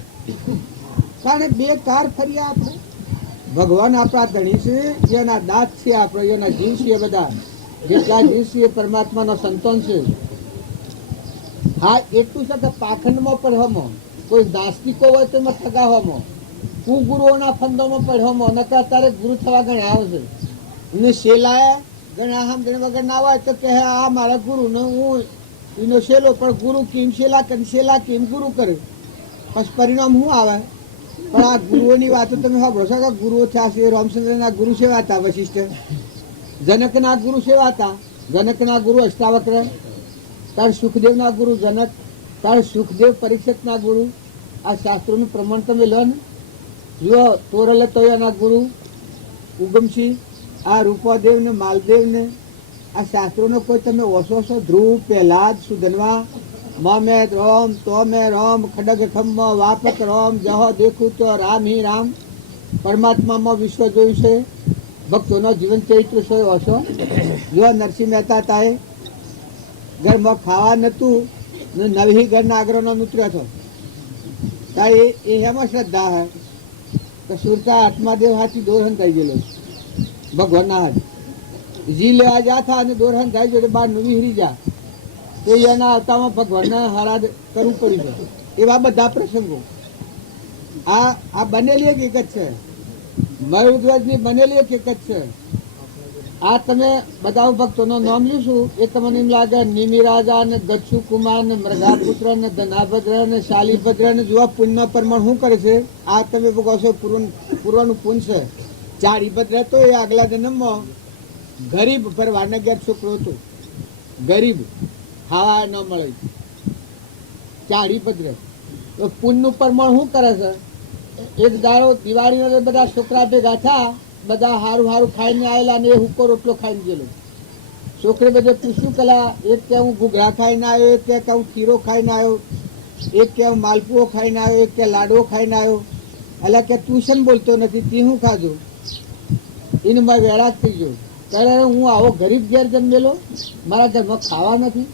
કારણ 2 કાર ફરી આપણે ભગવાન આપણા ધણી છે એના દાંત છે આપણે એના જીવ છે બધા જેટલા જીવ છે એ પરમાત્માનો સંતાન છે હા એટલું છે કે પાખંડમાં પડ્યોમો કોઈ નાસ્તિકો હોય તો એમાં ઠગાવોમો કુગુરુઓના ફંદોમાં પડ્યોમો નકર અત્યારે ગુરુ થવા ગણ્યા આવશે ને શેલાએ ઘણા સમજણ વગર ના હોય તો કે આ મારા ગુરુ ને હું એનો શેલો પણ ગુરુ કેમ શેલા કરે શેલા કેમ ગુરુ કરે પછી પરિણામ શું આવે પણ આ ગુરુઓની વાતો તમે સાંભળો છો કે ગુરુઓ થયા છે રામચંદ્રના ગુરુ સેવા હતા વશિષ્ઠ જનકના ગુરુ સેવા હતા જનકના ગુરુ અષ્ટાવક્ર તાર સુખદેવના ગુરુ જનક તાર સુખદેવ પરીક્ષિતના ગુરુ આ શાસ્ત્રોનું પ્રમાણ તમે લો ને જુઓ તોરલ તોયાના ગુરુ ઉગમસિંહ આ રૂપાદેવ ને માલદેવ ને આ શાસ્ત્રોનો કોઈ તમે ઓછો છો ધ્રુવ પહેલાદ સુધનવા મોમેદ રોમ તોમે રોમ ખડગ ખમ્મ વાપક રોમ જહો દેખું તો રામ હિ રામ પરમાત્મામાં વિશ્વ જોયું છે ભક્તોનો જીવન ચરિત્ર છે ઓછો જો નરસિંહ મહેતા તાએ ઘરમાં ખાવા નતું ને નવી ઘરના આગળનો ઉતર્યો હતો તારે એ એમાં શ્રદ્ધા હે કે સુરતા આત્માદેવ હાથી દોરહન થઈ ગયેલો ભગવાનના હાથ જી લેવા જા થા અને દોરહન થાય જોડે બહાર નું વિહરી જા તો એના આવતામાં ભગવાનના હરાદ કરવું પડ્યું છે એવા બધા પ્રસંગો આ બનેલી એક જ છે મયુરધ્વજની બનેલી એક જ છે આ તમે બધા ભક્તોનું નામ લીશું એ તમને એમ લાગે નિમિરાજા ને ગચ્છુ કુમાર ને મૃગાપુત્ર ને ધનાભદ્ર ને શાલીભદ્ર ને જોવા પુણ્ય પરમાણ શું કરે છે આ તમે કહો પૂર્વનું પુણ્ય છે ચારીભદ્ર તો એ આગલા જન્મમાં ગરીબ ભરવાના ઘેર છોકરો હતો ગરીબ ખાવા ન મળે ચારીભદ્ર તો પુણ્યનું પરમાણ શું કરે છે એક દાડો દિવાળીનો બધા છોકરા ભેગા થયા, બધા હારું હારું ખાઈને આવેલા ને એ હુકો રોટલો ખાઈને ગયેલો. છોકરે બધે પૂછ્યું પેલા, એક કે હું ઘૂઘરા ખાઈને આવ્યો, એક કે હું ખીરો ખાઈને આવ્યો, એક કે હું માલપુઓ ખાઈને આવ્યો, એક કે લાડવો ખાઈને આવ્યો. એટલે કે ટ્યુશન બોલતો નથી, તે હું ખાધું? એને મારે વેળા થઈ ગયો. ત્યારે હું આવો ગરીબ ઘેર જન્મેલો, મારા ઘરમાં ખાવા નથી,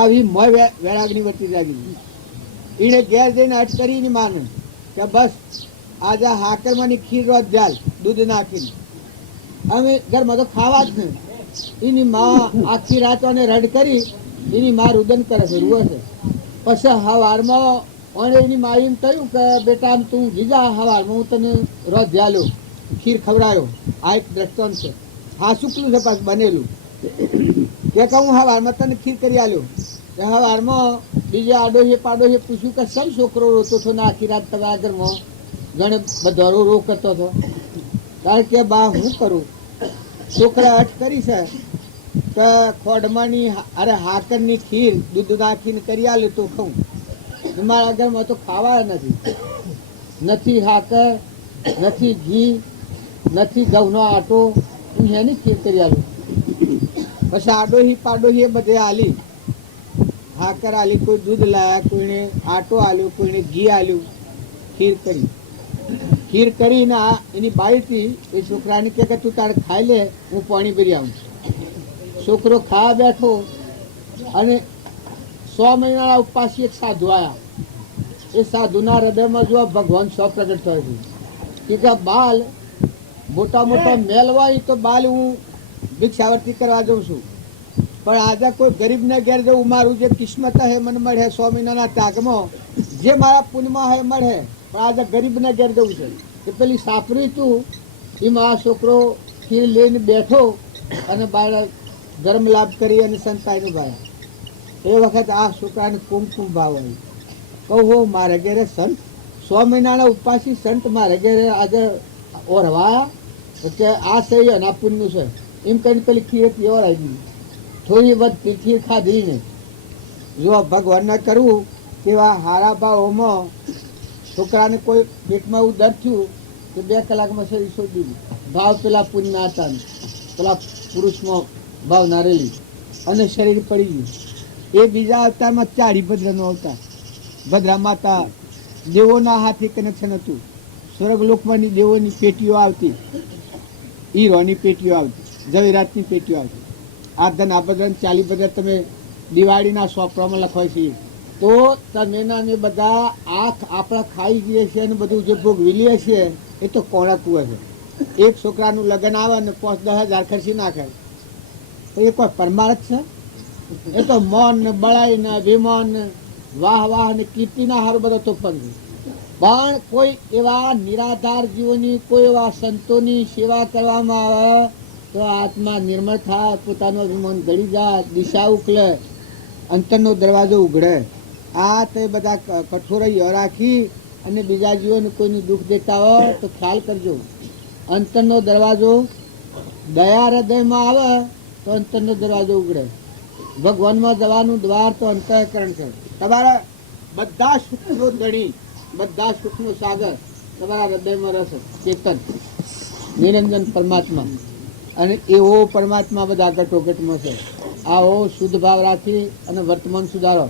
આવી મોય વેળાગની વટી લાગી. એને ઘેર જઈને અટ કરી એની માને કે બસ આજે હાકરમાંની ખીર રોજ જાલ દૂધ નાખીને, અમે ઘરમાં તો ખાવા જ નહીં. એની માં આખી રાત અને રડ કરી, એની માં રુદન કરે છે, રૂવે છે. પછી હવારમાં અને એની માએ એમ કહ્યું કે બેટા આમ તું જીજા, હવારમાં હું તને રોજ જાલ્યો ખીર ખવડાયો. આ એક દ્રષ્ટાંત છે, હા શુક્લું છે પાછું બનેલું. કે હું હવારમાં તને ખીર કરી આલ્યો. હવારમાં બીજે આડોશી પાડોશી પૂછ્યું કે સમ છોકરો રોતો હતો ને આખી રાત તમારા ઘરમાં ઘણે બધો રો કરતો હતો? કારણ કે બા હું કરું, છોકરા અટ કરી છે કે ખોડમાંની અરે હાકરની ખીર દૂધ નાખીને કરી આલે તો ખાઉં. મારા ઘરમાં તો ખાવા નથી હાકર, નથી ઘી, નથી ઘઉંનો આટો, હું એની ખીર કરી આલું. પછી આડોશી પાડોશી એ બધે આલી, હાકર આલી, કોઈ દૂધ લાયા, કોઈને આટો આલ્યો, કોઈને ઘી આલ્યું, ખીર કરીને એની બાઈથી એ છોકરાને કે તું તારે ખાઈ લે, હું પાણી ભરી આવું. છોકરો ખાવા બેઠો અને 100 મહિનાના ઉપવાસી એક સાધુ આવ્યા. એ સાધુના હૃદયમાં જો ભગવાન સ્વ પ્રગટ થયો છે કે બાલ મોટા મોટા મેલ હોય તો બાલ હું ભિક્ષાવર્તી કરવા જાઉં છું, પણ આજે કોઈ ગરીબને ઘેર જવું, મારું જે કિસ્મત હે મને મળે 100 મહિનાના ત્યાગમાં, જે મારા પુણ્યમાં હે મળે, પણ આજે ગરીબને ઘેર જવું છે. એ પેલી સાપરી તું એ મારા છોકરો ખીર લઈને બેઠો અને બાળ ધર્મ લાભ કરી અને સંતાઈનું ભાઈ. એ વખત આ છોકરાને કુમકુમ ભાવ આવ્યું. કહું હો મારે ઘેરે સંત 100 મહિનાના ઉપવાસી સંત મારે ઘેરે આજે ઓરવાયા કે આ સહી અને આ પુણ્યનું છે એમ કરીને પેલી ખીર પ્યોર આવી ગઈ. થોડી વધતી ખીર ખાધી ને જો ભગવાનને કરવું કેવા હારા ભાવોમાં છોકરાને કોઈ પેટમાં એવું દર્દ થયું તો 2 કલાકમાં શરીર છોડી દીધું. ભાવ પેલા પુણ્યના હતા ને પેલા પુરુષમાં ભાવ નારેલી અને શરીર પડી ગયું. એ બીજા અવતારમાં ચારી ભદ્રનો અવતાર. ભદ્રા માતા દેવોના હાથે કનેક્શન હતું. સ્વર્ગલોકમાંની દેવોની પેટીઓ આવતી, હીરોની પેટીઓ આવતી, જવેરાતની પેટીઓ આવતી. આ ધન આ ભદ્ર 40 ભદ્ર તમે દિવાળીના સોપડામાં લખવાય છે તો તમે ને બધા આપણા ખાઈ જઈએ છીએ અને બધું જે ભોગવી લઈએ છીએ એ તો કોણા કુવે છે. એક છોકરાનું લગ્ન આવે ને 5-10 હજાર ખર્ચી નાખે તો એ કોઈ પરમાર્થ છે? એ તો મન ને બળાઈ ને અભિમાન ને વાહ વાહ ને કીર્તિના હારું બધો તોફાન છે. પણ કોઈ એવા નિરાધાર જીવોની, કોઈ એવા સંતોની સેવા કરવામાં આવે તો આત્મા નિર્મળ થાય, પોતાનું અભિમાન ગળી જાય, દિશા ઉકલે, અંતરનો દરવાજો ઉઘડે. આ તે બધા કઠોરઈઓ રાખી અને બીજા જીવોને કોઈનું દુઃખ દેતા હોય તો ખ્યાલ કરજો. અંતરનો દરવાજો દયા હૃદયમાં આવે તો અંતરનો દરવાજો ઉઘડે. ભગવાનમાં જવાનું દ્વાર તો અંતઃકરણ છે. તમારા બધા સુખનો ધણી, બધા સુખનો સાગર તમારા હૃદયમાં રહેશે. ચેતન નિરંજન પરમાત્મા, અને એવો પરમાત્મા બધા ઘટોઘટમાં છે. આવો શુદ્ધ ભાવ રાખી અને વર્તમાન સુધારો.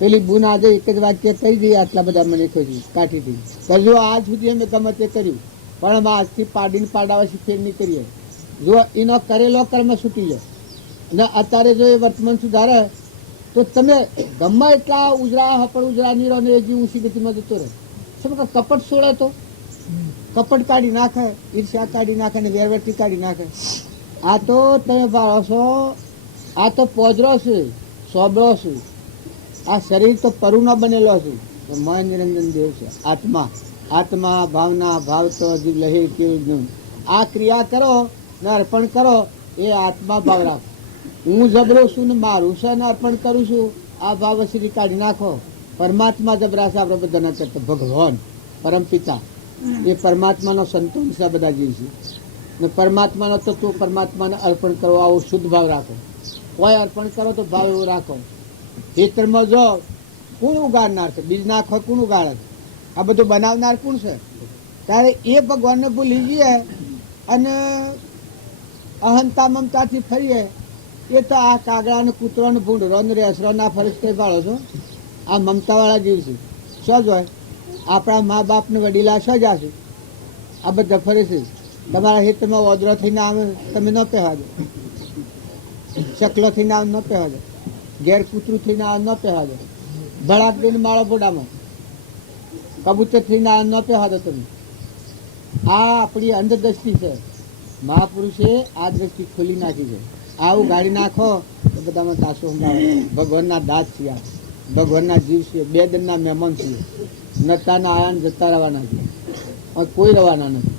પેલી બુન આજે એક જ વાક્ય કહી દઈએ, આટલા બધા મને કહી કાઠીથી કરજો. આજ સુધી અમે ગમે તે કર્યું, પણ અમે આજથી પાડીને પાડાવાથી ફેર નહીં કરીએ. જો એનો કરેલો કર્મ છૂટી જાય અને અત્યારે જો એ વર્તમાન સુધારે તો તમે ગમે એટલા ઉજરા હપડ ઉજરા નીરો ને એ જીવ ઊંચી ગતિમાં જતો રહે. શું કપટ છોડે તો કપટ કાઢી નાખે, ઈર્ષ્યા કાઢી નાખે ને વેરવેરથી કાઢી નાખે. આ તો તમે ભાવો છો, આ તો પોજરો છે, સોબળો છે. આ શરીર તો પરુનો બનેલો છે. મન નિરંજન દેવ છે, આત્મા. આત્મા ભાવના ભાવ તો હજી લહે કેવું. આ ક્રિયા કરો ને અર્પણ કરો એ આત્મા ભાવ રાખો. હું જબરો છું ને મારું છે ને અર્પણ કરું છું, આ ભાવ શ્રી કાઢી નાખો. પરમાત્મા જબરા છે આપણે બધાના કરતા. ભગવાન પરમ પિતા એ પરમાત્માનો સંતોષ છે બધા જીવ છે ને પરમાત્માનો તત્વ પરમાત્માને અર્પણ કરો. આવો શુદ્ધ ભાવ રાખો. કોઈ અર્પણ કરો તો ભાવ એવો રાખો. ખેતરમાં જો કોણ ઉગાડનાર છે? બીજ નાખો કોણ ઉગાડે છે? આ બધું બનાવનાર કોણ છે? ત્યારે એ ભગવાનને ભૂલી જઈએ અને અહંતા મમતાથી ફરીએ. એ તો આ કાગડા ને કૂતરો ને ભૂંડરો ને રેસરો ના ફરજ કઈ પાડો છો? આ મમતા વાળા જીવ છે. શું જ હોય? આપણા મા બાપ ને વડીલા શું જ છે? આ બધા ફરે છે. તમારા હિતમાં ઓદરો થઈને આવે તમે ન પહેવા દો, ચકલો થઈને આવે ન પહેવા દો, ઘેર કૂતરું થઈને આવે ન પહેવા દો, ભડાક દઈને માળો બોડામાં કબૂતર થઈને આવે ન પહેવા દો તમે. આ આપણી અંધદ્રષ્ટિ છે. મહાપુરુષે આ દ્રષ્ટિ ખોલી નાખી છે. આવું ગાડી નાખો તો બધામાં તાસો સંભાળે. ભગવાનના દાંત છીએ, ભગવાનના જીવ છીએ, બે દિનના મહેમાન છીએ. નતાના આયા ને જતા રહેવાના છીએ, કોઈ રહેવાના નથી.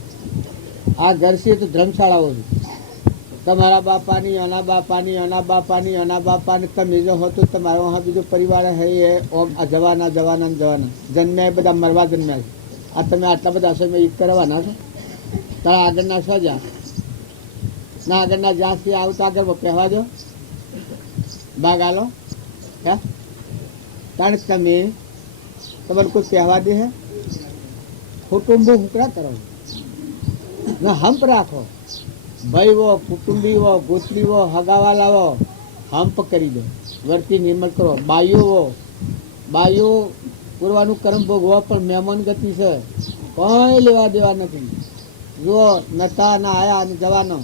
આ ઘર છે તો ધર્મશાળાઓ છે. તમારા બાપાની, આના બાપાની, આના બાપાની, આના બાપાની તમે જો હો તો તમારો હા બીજો પરિવાર હે એ ઓમ આ જવાના જવાના જવાના જન્મ્યા, બધા મરવા જન્મ્યા છે. આ તમે આટલા બધા સમય એક કરવાના છો? તારા આગળના શું જા ના આગળના જ્યાંથી આવતા આગળ કહેવા દો ભાગ આલો હે તાણ તમે તમારે કોઈ કહેવા દે હે? કુટુંબો હુકરા કરો ના હંપ રાખો. ભાઈ વો, કુટુંબી વો, ગોતરી વો, હગાવાલા વો, હંપ કરી દો. વર્તી નિર્મળ કરો. બાઈઓ પૂરવાનું કર્મ ભોગવો પણ મહેમાન ગતિ છે, કોઈ લેવા દેવા નથી. જુઓ નતા ના આયા અને જવાનો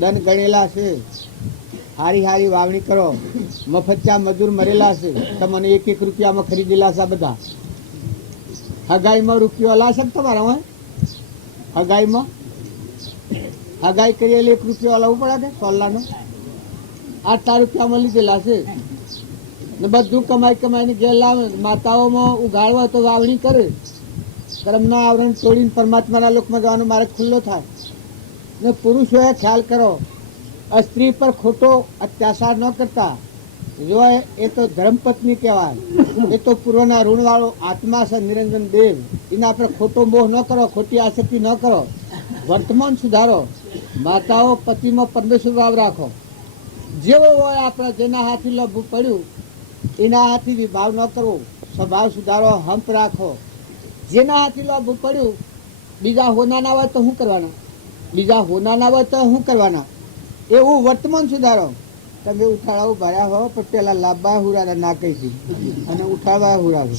દન ગણેલા છે. હારી હારી વાવણી કરો. મફચ્ચા મજૂર મરેલા છે, તમને 1-1 રૂપિયામાં ખરીદેલા છે. બધા હગાઈમાં રૂપિયો લાશે તમારા હોય? હગાઈમાં હગાઈ કરીએ 1 રૂપિયો લાવવું પડે કે સોલ્લાનો 8 રૂપિયામાં લીધેલા છે ને બધું કમાઈ કમાઈને ઘેર લાવે. માતાઓમાં ઉગાડવા તો વાવણી કરે. કર્મના આવરણ તોડીને પરમાત્માના લોકમાં જવાનો માર્ગ ખુલ્લો થાય. ને પુરુષોએ ખ્યાલ કરો, સ્ત્રી પર ખોટો અત્યાચાર ન કરતા. જો એ તો ધર્મપત્ની કહેવાય. એ તો પૂર્વના ઋણવાળો આત્મા છે નિરંજન દેવ. એના પર ખોટો મોહ ન કરો, ખોટી આસક્તિ ન કરો. વર્તમાન સુધારો. માતાઓ પતિમાં પરમેશ્વર ભાવ રાખો. જેવો હોય આપણે જેના હાથી લભું પડ્યું એના હાથી વિભાવ ન કરવો. સ્વભાવ સુધારો, હંપ રાખો. જેના હાથી લાભ પડ્યું બીજા હોનાના હોય તો શું કરવાના? બીજા હોનાના હોય તો શું કરવાના? એવું વર્તમાન સુધારો. તમે ઉઠાડાઓ ભર્યા હો પણ પેલા લાભા હુરાડા ના કહી દી અને ઉઠાડવા હુરાવો.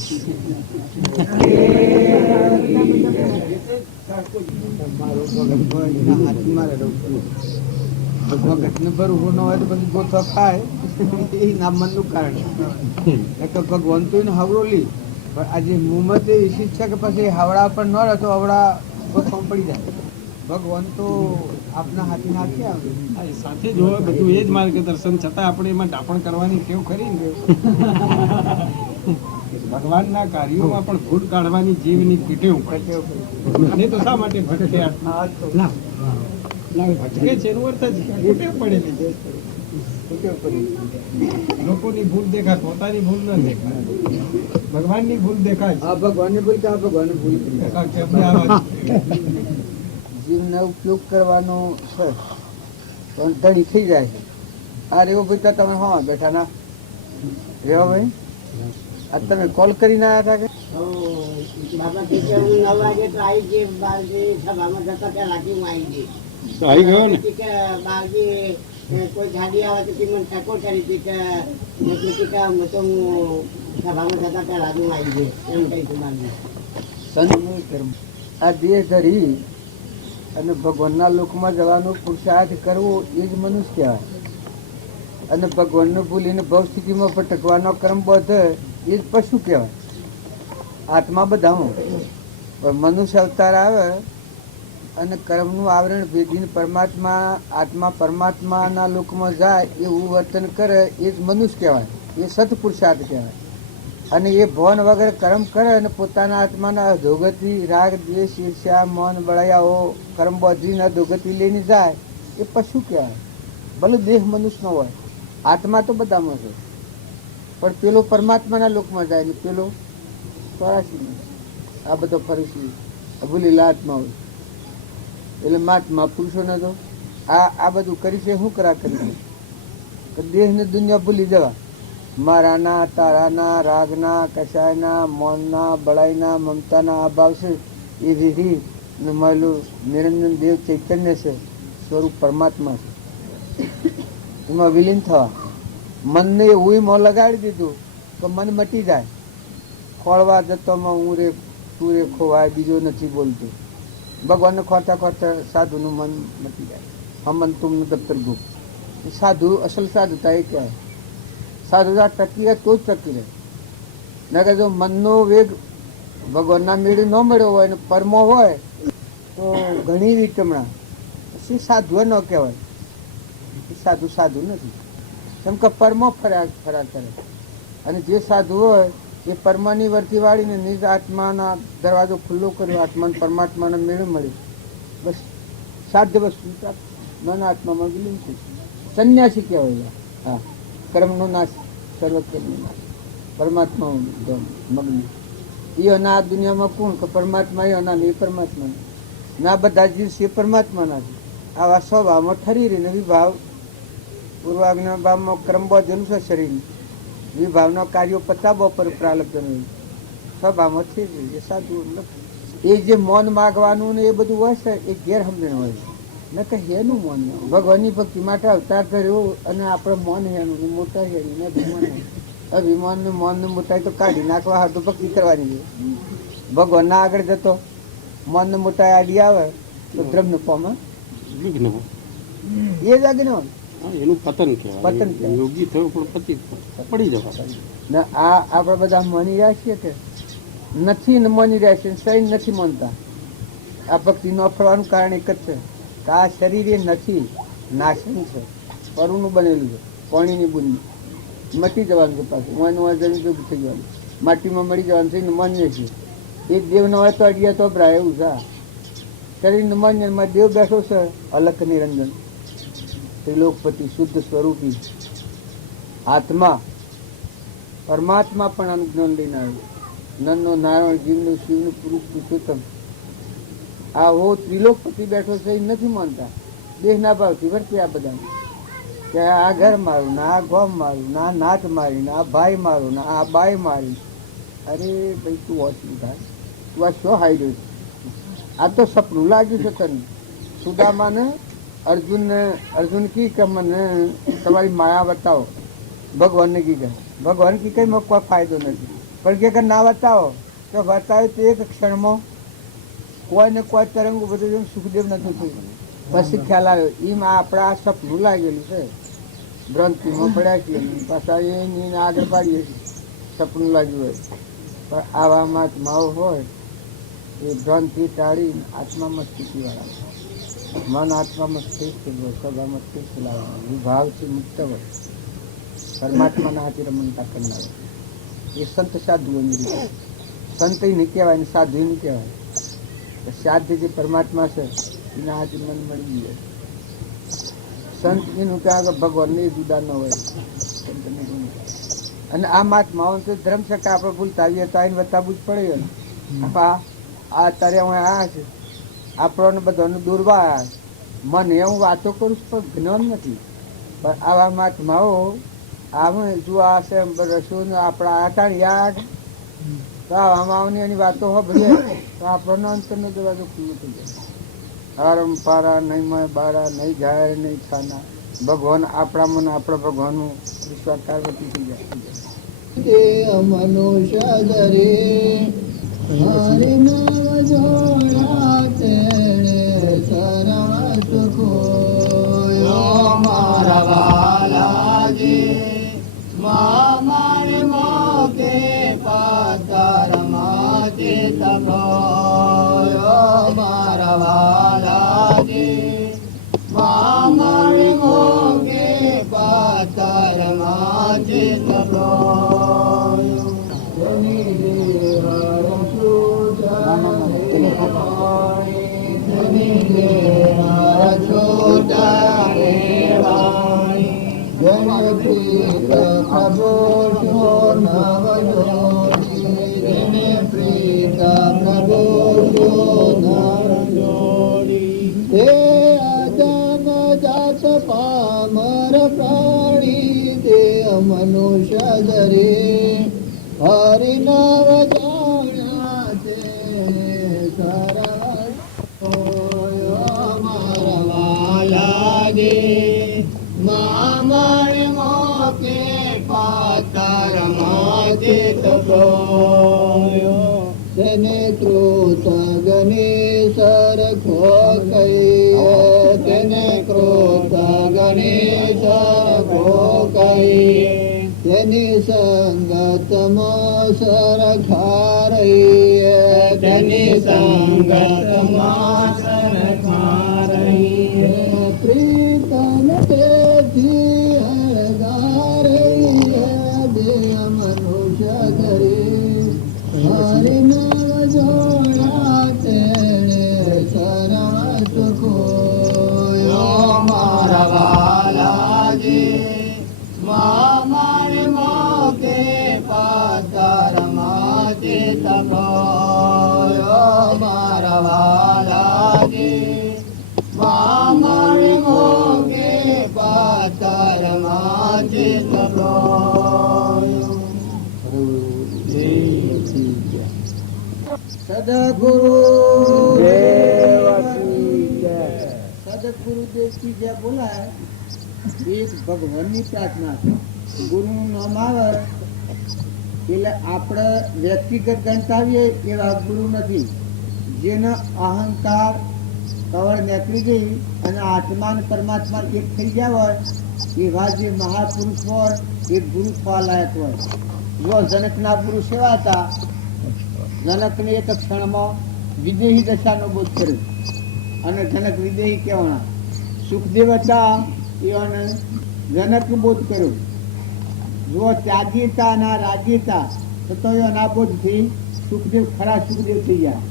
ભગવાન તો હવરો લી પણ આજે મુહમ્મદ એવી છે કે પછી હાવડા પર ન રહેતો હવડા પડી જાય. ભગવાન તો આપના હાથી નાખી આવે સાથે જો બધું એ જ માર્ગદર્શન છતાં આપણે એમાં ડાપણ કરવાની કેવું ખરી ને ભગવાનના કાર્યોમાં પણ ભૂલ કાઢવાની જીવની પીઠે પડે. અને તો શા માટે ભટકે? ભટકે છે એનું અર્થ જ પીઠે પડેલી. લોકોની ભૂલ દેખાય, પોતાની ભૂલ ન દેખાય. ભગવાનની ભૂલ દેખાય. હા ભગવાનની ભૂલ કે ભગવાનની ભૂલ જીવનો ઉપયોગ કરવાનો છે પણ ધડી થઈ જાય છે. આ રેવો ભાઈ તો તમે હા બેઠા ના રેવો ભાઈ આ તમે કોલ કરીને આવ્યા હતા કે બાબા કે હું 9 વાગે તો આવી ગઈ. બાળજી સભામાં જતા ત્યાં લાગી હું આવી ગઈ. આવી ગયો ને કે બાળજી કોઈ ગાડી આવે તો મને ટકો કરી હતી કે હું તો હું સભામાં જતા ત્યાં લાગી હું આવી ગઈ એમ કહી તું બાળજી. સંતનું કર્મ આ દેહ ધરી અને ભગવાનના લોકમાં જવાનો પુરુષાર્થ કરવો એ જ મનુષ્ય કહેવાય. અને ભગવાનને ભૂલીને ભવ સ્થિતિમાં ભટકવાનો કર્મ બધે એ જ પશુ કહેવાય. આત્મા બધામાં પણ મનુષ્ય અવતાર આવે અને કર્મનું આવરણ ભેદીને પરમાત્મા આત્મા પરમાત્માના લોકમાં જાય એવું વર્તન કરે એ જ મનુષ્ય કહેવાય. એ સત્પુરુષાર્થ કહેવાય. અને એ ભવન વગર કર્મ કરે અને પોતાના આત્માના અધોગતિ રાગ દ્વેષ ઈર્ષ્યા મન બળાયાઓ કર્મ બધીને અધોગતિ લઈને જાય એ પશુ કહેવાય. ભલે દેહ મનુષ્યનો હોય, આત્મા તો બધામાં છે પણ પેલો પરમાત્માના લોકમાં જાય ને પેલો સ્વરાશી. આ બધો ફરીથી ભૂલેલા આત્મા હોય એટલે મહાત્મા પુરુષોને તો આ બધું કરી છે શું કરા કરી દેહ ને દુનિયા ભૂલી જવા મારાના તારાના રાગના કશાયના મૌનના બળાઈના મમતાના અભાવ છે એ વિધિ મળેલું નિરંજન દેવ ચૈતન્ય છે, સ્વરૂપ પરમાત્મા છે. એમાં વિલીન થવા મનને એવું મોં લગાડી દીધું કે મન મટી જાય. ખોળવા જતોમાં હું રે તું રે ખોવાય, બીજો નથી બોલતો. ભગવાનને ખોટા ખોટા સાધુનું મન મટી જાય. હમન તુમનું દફતર ગુપ. સાધુ અસલ સાધુતા એ કહેવાય. સાધુતા ટકી રહે તો જ ટકી રહે. નકર જો મનનો વેગ ભગવાનના મેળે ન મળ્યો હોય ને પરમો હોય તો ઘણી વિટમણા પછી સાધુ ન કહેવાય. સાધુ સાધુ નથી, કેમ કે પરમો ફરાર કરે. અને જે સાધુ હોય એ પરમાની વર્તી વાળીને નિજ આત્માના દરવાજો ખુલ્લો કર્યો, આત્માને પરમાત્માના મેળે મળ્યો. બસ સાધ્ય વસ્તુ પ્રાપ્ત, મન આત્મામાં વિલીન છે. સંન્યાસી કહેવાય. હા, કર્મનો નાશ, સર્વ કર્મનો નાશ, પરમાત્મા મગ્ન. એના આ દુનિયામાં કોણ કે પરમાત્મા એના એ પરમાત્મા ના, બધા જીવ છે પરમાત્માના છે. આવા સ્વભાવમાં ઠરી રહીને વિભાવ પૂર્વાગ્ન ભાવમાં ક્રમ બાંધેલું છે. શરીર વિભાવના કાર્યો પતાવવા પર પ્રાલબ્ધ સ્વભાવમાં થઈ જાય. એ સાધુ એ જે મૌન માગવાનું ને એ બધું હોય છે એ ગેરસમજણ હોય છે. ન કે હેનું મૌન, ભગવાનની ભક્તિ માટે અવતાર કર્યો અને આપણે મૌન હેનું ને મોટા હેનું ને અભિમાન ને મૌન ને મોટાઈ તો કાઢી નાખવા હાથું ભક્તિ કરવાની છે. ભગવાનના આગળ જતો મૌન ને મોટાઈ આડી આવે તો ધ્રમ ને પામે એ જ આજ્ઞ એનું પતન કહેવાય. પતન કહેવાય. યોગી થયો પણ પડી જવા. ને આ આપણે બધા માની રહ્યા છીએ કે નથી ને માની રહ્યા છીએ, સહી નથી માનતા. આ ભક્તિ ન ફરવાનું કારણ એક જ છે કે આ શરીર એ નથી, નાશન છે, પરુનું બનેલું છે, પાણીની બુંદ મટી જવાનું છે. પાછું જમીન તો થઈ જવાનું, માટીમાં મળી જવાનું છે. માન્ય છે એક દેવ ન હોય તો અડિયા તો ભરાય એવું છે. શરીરનું માન્યમાં દેવ બેઠો છે, અલખ નિરંજન ત્રિલોકપતિ શુદ્ધ સ્વરૂપી આત્મા પરમાત્મા પણ આનું જ્ઞાન લઈને આવ્યું. નનનો નારાયણ જીવનું શિવનું પુરુષ પુરુષોત્તમ આ હો ત્રિલોકપતિ બેઠો છે એ નથી માનતા. દેહના ભાવથી વર્તે આ બધા કે આ ઘર મારું, ના આ ગોમ મારું, ના નાથ મારી, ના આ ભાઈ મારું, ના આ બાઈ મારી. અરે ભાઈ તું ઓછું થાય, તું આ શું હાઈ છે? આ તો સપનું લાગ્યું છે તને. સુદામાને અર્જુન કી કે મને તમારી માયા બતાવો. ભગવાનને કી કહે, ભગવાન કી કઈ કોઈ ફાયદો નથી. પણ કે ના બતાવો તો બતાવે તો એક ક્ષણમાં કોઈ ને કોઈ તરંગ બધું સુખદેવ નથી થયું. પછી ખ્યાલ આવ્યો એમ આપણા સપનું લાગેલું છે, ભ્રાંતિમાં પડ્યા છીએ. પાછા એની આગળ પાડીએ છીએ સપનું લાગ્યું હોય. પણ આવામાં આત્માઓ હોય એ ભ્રાંતિ ટાળી આત્મામાં સ્થિતિ વાળા, મન આત્મામાં સ્થિત થયેલું, સભામાં સ્થિત લાવવાનું, વિભાવથી મુક્ત હોય, પરમાત્માના હાથે રમણતા કરનાર એ સંત સાધુઓની રીતે. સંત નહીં કહેવાય ને સાધુ નહીં કહેવાય. સાધ્ય જે પરમાત્મા છે એના હાથે મન મળી જાય. સંત એનું કે આગળ ભગવાનને જુદા ન હોય. અને આ મહાત્માઓ તો ધર્મ છે કે આપણે ભૂલતા આવીએ તો આવીને બતાવવું જ પડે ને. આ અત્યારે હું આ છે આપણને બધાને દૂરવા આવ્યા. મને હું વાતો કરું છું પણ જ્ઞાન નથી. પણ આવા મહાત્માઓ આવું જો આ છે રસોઈ આપણા આટાણ યાદ તો આવામાં એની વાતો સાંભળીએ તો આપણને અંતરનો દરવાજો ખુલ્લો થઈ જાય. આરમ પારા નહીં મય બારા નહીં જાહેર નહીં ખાના. ભગવાન આપણા મને આપણા ભગવાનનું વિશ્વાસકારવતી થઈ જાય. મનુષ્ય દરે હરે નામ જોડા તેણે શરણ સુખોયો મારા વાલાજી મારે મોકે પાતાર માતે તપોયો મારા વાલાજી મારે મોકે પાતાર માતે તપોયો પ્રભુ અમર પ્રાણી દેહ મનુષ્ય ધરે હરિ નવ જાણ્યા તે મારા દે મામણ મોકે પાતર માતે તપોયો તેને ક્રોધ ગણેશ રખો કહીએ તેને ક્રોધ ગણેશ રખો કહીએ તેની સંગતમાં સરખા રહીએ તેની સંગતમાં સરખા રહીએ પ્રીતમ તેથી હળગા રહીએ દેહ મનુષ્ય ધરે હરિ નવ જોડા તેણે સરસ કોયો મારા વાલાજી મામારે મોકે પાતર માતે તપોયો મારા વાલાજી મામારે મોકે પાતર માતે તપોયો સદગુરુ સદગુરુદેવ કી જય બોલાય એક ભગવાનની પ્રાર્થના છે. ગુરુનું નામ આવે એટલે આપણે વ્યક્તિગત ગણતાવીએ એવા ગુરુ નથી. જેનો અહંકાર કવળ નીકળી ગઈ અને આત્મા અને પરમાત્મા એક થઈ ગયા હોય એવા જે મહાપુરુષ હોય એ ગુરુ થવા લાયક હોય. જો જનકના ગુરુ સેવા હતા, જનકને એક ક્ષણમાં વિદેહી દશાનો બોધ કર્યો અને જનક વિદેહી કહેવાના. સુખદેવ હતા એઓને જનક બોધ કર્યો. જો ત્યાગી હતા ના રાજી હતા તો એના બોધથી સુખદેવ ખરા સુખદેવ થઈ ગયા.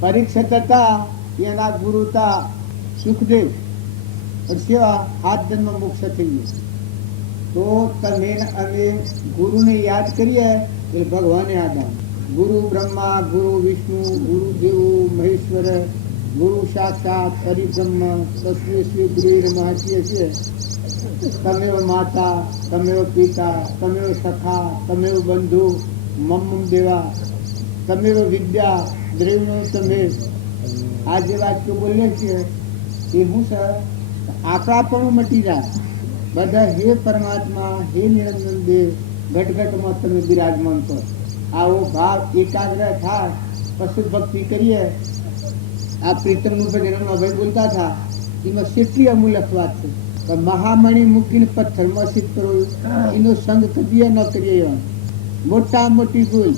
પરીક્ષિત હતા એના ગુરુ હતા સુખદેવ, સેવા હાથ જન્મ મોક્ષ થઈ ગયો. તો તમે અમે ગુરુને યાદ કરીએ એ ભગવાને યાદ આવે. ગુરુ બ્રહ્મા, ગુરુ વિષ્ણુ, ગુરુ દેવ મહેશ્વર, ગુરુ સાક્ષાત પરિબ્રહ્મ તસ્मै શ્રી ગુરુર મહત્ય છે. તમેવ માતા, તમેવ પિતા, તમેવ સખા, તમેવ બંધુ, મમ દેવા, તમેવ વિદ્યા, દ્રવ્યો તમે. આ જે વાક્યો બોલીએ છીએ એ હું સર આપણા પણ મટી જાય. બધા હે પરમાત્મા, હે નિરંજન દેવ, ઘટઘટમાં તમે બિરાજમાન છો. આવો ભાવ એકાગ્ર થાય, પશુ ભક્તિ કરીએ. આ પ્રીતમનું ભજન ભાઈ બોલતા હતા એમાં કેટલી અમૂલ્ય વાત છે. મહામણી મૂકીને પથ્થરમાં સિદ્ધ કરો એનો સંગ કદી ન કરીએ. મોટા મોટી ભૂલ.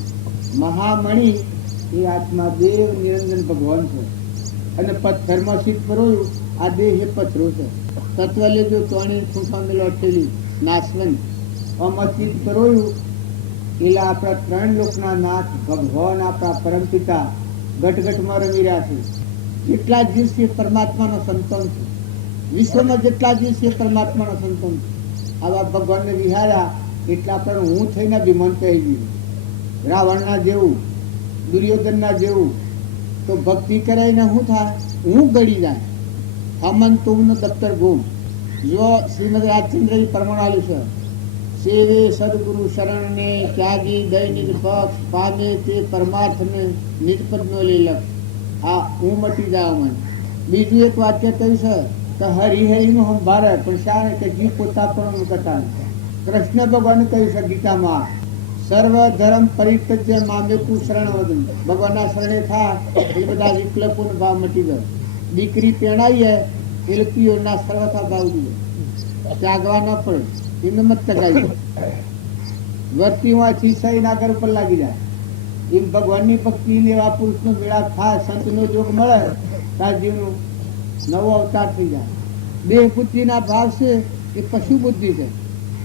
મહામણી એ આત્મા દેવ નિરંજન ભગવાન છે અને પથ્થરમાં સિદ્ધ કરો આ દેહ એ પથ્થરો છે. તત્વ લેજો તોણી ખૂંફાને લોટેલી નાશવંત આમાં સિદ્ધ કરો એટલે આપણા ત્રણ લોકના નાથ ભગવાન આપણા પરમપિતા ઘટઘટમાં રમી રહ્યા છે. જેટલા જીવ છે પરમાત્માનો સંતાન છે. વિશ્વમાં જેટલા જીવ છે પરમાત્માનો સંતાન છે. આવા ભગવાનને વિહાર્યા એટલા પણ હું થઈને વિમન થઈ ગયું. રાવણના જેવું, દુર્યોધનના જેવું. તો ભક્તિ કરાઈને શું થાય? હું ગળી જાય. હમન તુમનું દફતર ગુમ. જો શ્રીમદ રાજચંદ્ર પ્રમાણ આવ્યું છે, સેવે સદગુરુ શરણને ત્યાગી દય નિરપક્ષ પામે તે પરમાર્થને નિષ્પદનો લેલક. આ હું મટી જાવ મને. બીજું એક વાક્ય કહ્યું છે કે હરિહરિનું હમ ભારત પણ શાને કે જીવ પોતા પણ કથા. કૃષ્ણ ભગવાન કહ્યું છે ગીતામાં, સર્વ ધર્મ પરિત્યજ્ય મામેકુ શરણ વદન. ભગવાનના શરણે થાય એ બધા વિકલ્પોનો ભાવ મટી જાય. દીકરી પહેણાઈએ એ લોકોના સર્વથા ભાવ જોઈએ, ત્યાગવા ન પડે. હિંમત ટકાઈ વર્તીમાંથી સહી નાગર ઉપર લાગી જાય. એમ ભગવાનની ભક્તિ એવા પુરુષનો મેળાપ થાય, સંતનો જોગ મળે, તાર જીવનો નવો અવતાર થઈ જાય. દેહ બુદ્ધિના ભાવ છે એ પશુ બુદ્ધિ છે.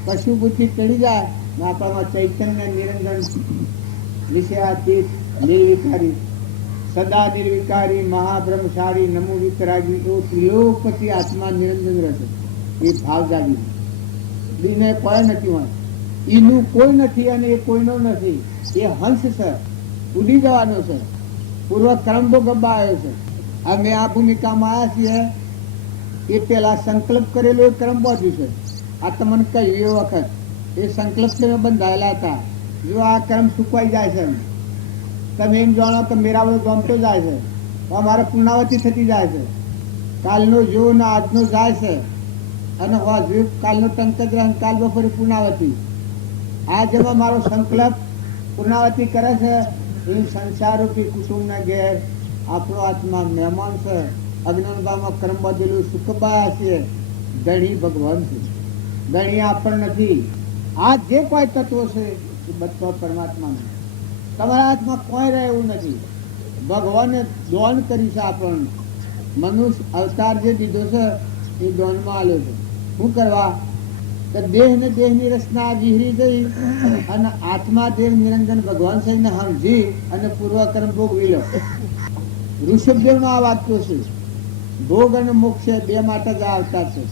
પશુ બુદ્ધિ ચડી જાય ને આપણામાં ચૈતન્ય નિરંજન વિષયાતીત નિર્વિકારી સદા નિર્વિકારી મહાબ્રહ્મશાળી નમો વિતરાગી એવો ત્રિલોકપતિ આત્મા નિરંજન રહેશે. એ ભાવ જાગી બીને કોઈ નથી હોય, એનું કોઈ નથી અને એ કોઈનો નથી. એ હંસ છે, ઉડી જવાનો છે. પૂર્વ ક્રમ ગબ્બા આવ્યો છે. અમે આ ભૂમિકામાં આવ્યા છીએ એ પેલા સંકલ્પ કરેલો એ ક્રમ બાજુ છે. આ તમને કહ્યું એ વખત એ સંકલ્પ બંધાયેલા હતા. જો આ કર્મ સુકવાઈ જાય છે, તમે એમ જાણો કે મેરાવડો ગમતો જાય છે, તો અમારે પૂર્ણાવતી થતી જાય છે. કાલનો જો ને આજનો જાય છે, અને હજુ કાલનો ટંક ગ્રહણ, કાલ બપોરે પૂર્ણાવતી. આ જેમાં મારો સંકલ્પ પૂર્ણાવતી કરે છે એ સંસારરૂપી કુટુંબના ઘેર આપણો આત્મા મહેમાન છે. અજ્ઞાનતામાં કર્મ બધેલું સુખબાયા છીએ. ધણી ભગવાન છે, ધણી આપણ નથી. આ જે કોઈ તત્વો છે એ બધો પરમાત્માનો. તમારા હાથમાં કોઈ રહે એવું નથી. ભગવાને દોન કરી છે આપણને. મનુષ્ય અવતાર જે દીધો છે એ દોનમાં આવ્યો છે. શું કરવા? કે દેહ ને દેહની રચના વિહરી ગઈ અને આત્મા દેવ નિરંજન ભગવાન સહીને સમજી અને પૂર્વકર્મ ભોગવી લો. ઋષભદેવનો આ વાક્યો છે. ભોગ અને મોક્ષ બે માટે જ આવતા છે.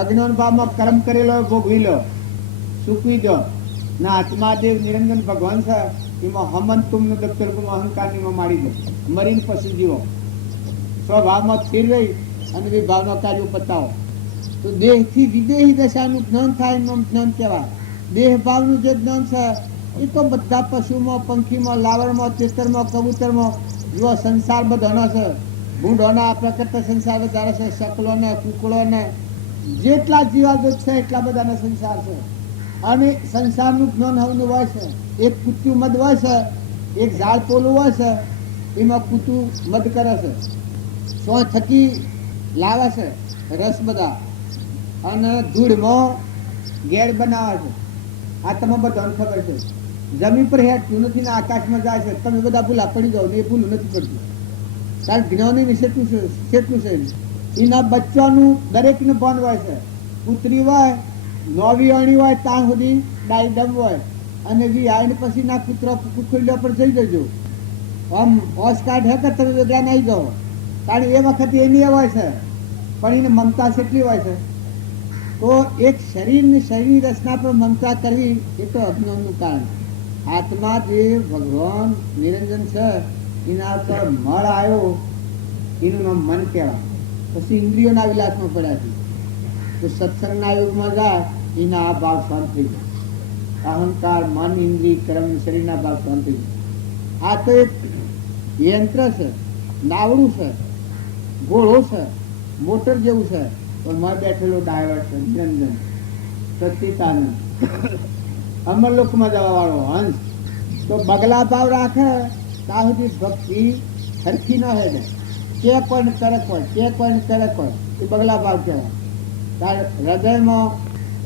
અજ્ઞાન ભાવમાં કર્મ કરેલો ભોગવી લો, સૂકવી દો. ને આત્માદેવ નિરંજન ભગવાન છે એમાં હમન તુમનું દફતર અહંકારની મારી દો. મરીને પછી જીવો. સ્વભાવમાં સ્થિર રહી અને વિભાવનો કાર્યો પતાવો. તો દેહથી વિદેહી દશાનું જ્ઞાન થાય એનું જ્ઞાન કહેવાય. દેહ ભાવનું જે જ્ઞાન છે એ તો બધા પશુમાં, પંખીમાં, લાવણમાં, તેતરમાં, કબૂતરમાં, જો સંસાર બધાનો છે. ભૂંડોના આ પ્રકૃત સંસાર વધારે છે. શકલોને, કુકડોને, જેટલા જીવાદો છે એટલા બધાનો સંસાર છે. અને સંસારનું જ્ઞાન હવનું હોય છે. એક કૂતું મધ હોય છે, એક ઝાડ પોલું હોય છે, એમાં કૂતું મધ કરે છે. સો થકી લાવે છે રસ બધા, અને ધૂળમાં ગેળ બનાવે છે. આ તમે બધાને ખબર છે. જમીન પર હેઠતું નથી ને આકાશમાં જાય છે. તમે બધા ભૂલા પડી જાઓ ને એ ભૂલું નથી પડતું. કારણ જ્ઞાની વિશે કેટલું છે. એના બચ્ચાનું દરેકને ભાન હોય છે. પુત્રી હોય, નોવી અણી હોય ત્યાં સુધી ડાયડમ હોય, અને વી આવીને પછી ના કુતરો પર જઈ જજો. આમ હોશ કાર્ડ હે કે તમે વેગળા નહીં જાઓ. કારણ એ વખતે એની હોય છે, પણ એને મમતા કેટલી હોય છે. તો એક શરીરની રચના પર મમતા કરવી એ તો અજ્ઞાનનું કારણ. આત્મા જે ભગવાન નિરંજન છે એના પર મળ આવ્યો, એનું નામ મન કહેવાય. પછી ઇન્દ્રિયોના વિલાસમાં પડ્યા છે. તો સત્સંગના યુગમાં જાય એના આ ભાવ શાંત થઈ જાય. અહંકાર, મન, ઇન્દ્રિય, કર્મ, શરીરના ભાવ શાંત થઈ જાય. આ તો એક યંત્ર છે, નાવડું છે, ઘોડો છે, મોટર જેવું છે. પણ માં બેઠેલો ડ્રાઈવર છે નિરંજન સચિતાનંદ, અમરલોકમાં જવા વાળો હંસ. તો બગલા ભાવ રાખે ત્યાં સુધી ભક્તિ સરખી ન હેડે. કે કોઈને તરક હોય, કે કોઈને તરક હોય, એ બગલા ભાવ કહેવાય. ત્યારે હૃદયમાં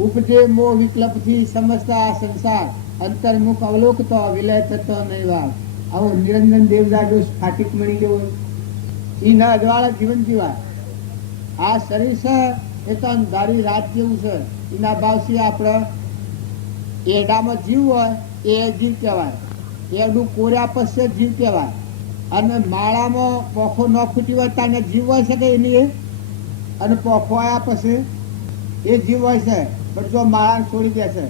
ઉપજે મોહ વિકલ્પથી સમજતા આ સંસાર અંતર્મુખ અવલોકતો વિલય થતો નહીં વાર. આવો નિરંજન દેવદાડો ફાટીક મળી ગયો હોય એ ના અજવાળા જીવન જીવાય. આ શરીર છે એ તો અંધારી રાત જેવું છે. એના ભાવથી આપણે એડામાં જીવ હોય એ જીવ કહેવાય. એડું કોર્યા પછી જીવ કહેવાય. અને માળામાં પોખો ન ખૂટી હોય ત્યાં જીવ હોય છે કે એની, અને પોખો આવ્યા પછી એ જીવ હોય છે. પણ જો માળાને છોડી દે છે,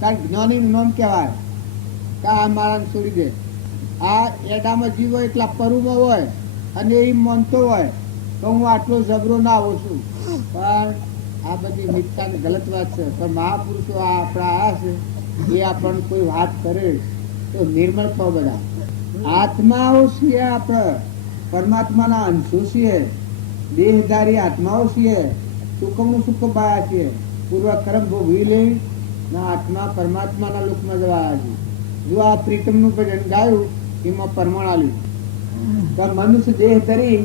કારણ જ્ઞાનીનું નામ કહેવાય કે આ માળાને છોડી દે. આ એડામાં જીવ હોય એટલા પરુમાં હોય અને એ માનતો હોય તો હું આટલો જબરો ના આવું છું. પણ આ બધી મિથ્યા ગલત વાત છે. પણ મહાપુરુષો આ આપણા આવ્યા છે, એ આપણને કોઈ વાત કરે તો નિર્મળ થો. બધા આત્માઓ છીએ, આપણે પરમાત્માના અંશો છીએ, દેહધારી આત્માઓ છીએ. સુખમનું સુખ પાયા છીએ. પૂર્વ કર્મ ભોગવી લઈ ના આત્મા પરમાત્માના લોકમાં જવા આવ્યા છે. જો આ પ્રીતમનું ભજન ગાયું એમાં પરમાણ આવ્યું. તો મનુષ્ય દેહ ધરી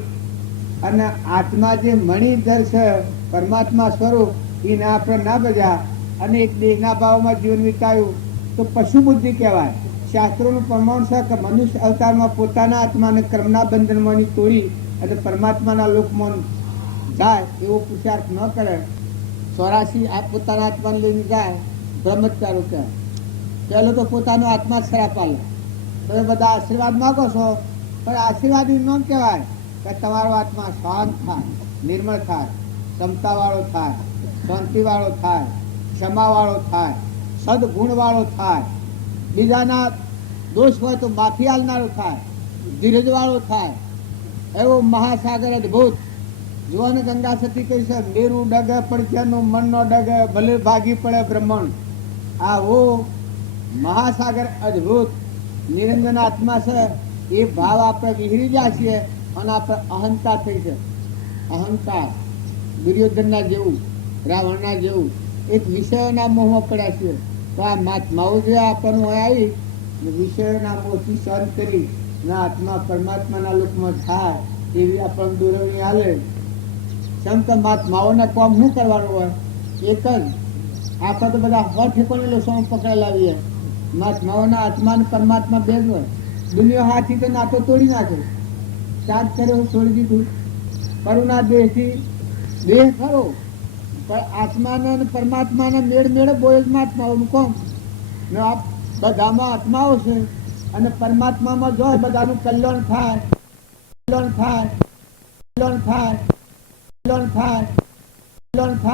અને આત્મા જે મણિધર છે પરમાત્મા સ્વરૂપ એને આપણે ના બજ્યા અને એક દેહના ભાવમાં જીવન વિતાવ્યું તો પશુ બુદ્ધિ કહેવાય. શાસ્ત્રોનું પ્રમાણ છે કે મનુષ્ય અવતારમાં પોતાના આત્માને કર્મના બંધનમાંની તોડી અને પરમાત્માના લોકમાં જાય એવો પુરુષાર્થ ન કરે. 84 આ પોતાના આત્માને લઈને જાય બ્રહ્મચારો કહેવાય. પહેલો તો પોતાનો આત્મા શ્રાપ આલે. તમે બધા આશીર્વાદ માગો છો, પણ આશીર્વાદ ન કહેવાય કે તમારો આત્મા શાંત થાય, નિર્મળ થાય, ક્ષમતાવાળો થાય, શાંતિવાળો થાય, ક્ષમાવાળો થાય, સદગુણવાળો થાય, બીજાના દોષ હોય તો માફી આલનારો થાય, ધીરજવાળો થાય. એવો મહાસાગર અદભુત જો ને ગંગા સતી કહી છે મેરું ડગે પડક્યાનું મન નો ડગે ભલે ભાગી પડે બ્રહ્માંડ. આવો મહાસાગર અદ્ભુત નિરંજન આત્મા છે એ ભાવ આપણે વિહરી ગયા છીએ અને આપણે અહંતા થઈ છે. અહંકાર દુર્યોધનના જેવું, રાવણના જેવું એક વિષયોના મોહમાં પડ્યા છીએ. તો આ મહાત્માઓ જે આપણને આવી વિષયોના મોહથી સહન કરી ના આત્મા પરમાત્માના લોકમાં થાય એવી આપણને દોરવણી હાલે. સંત મહાત્માઓને કામ શું કરવાનું હોય? એક જ. આપણે તો બધા હઠ ઠેકોને લોસોમાં પકડેલા આવીએ. મહાત્માઓના આત્મા અને પરમાત્મા બે જ હોય. દુનિયા હાથી તો નાતો તોડી નાખે, ચાર્જ કર્યો છોડી દીધું. કરુણા દેહથી દેહ ખરો પણ આત્માના અને પરમાત્માના મેળ મેળે બોય જ મહાત્માઓનું કોમ ને આ બધામાં આત્માઓ છે અને પરમાત્મામાં જો બધાનું કલ્યાણ થાય, કલ્યાણ થાય, કલ્યાણ થાય, કલ્યાણ થાય, કલ્યાણ થાય.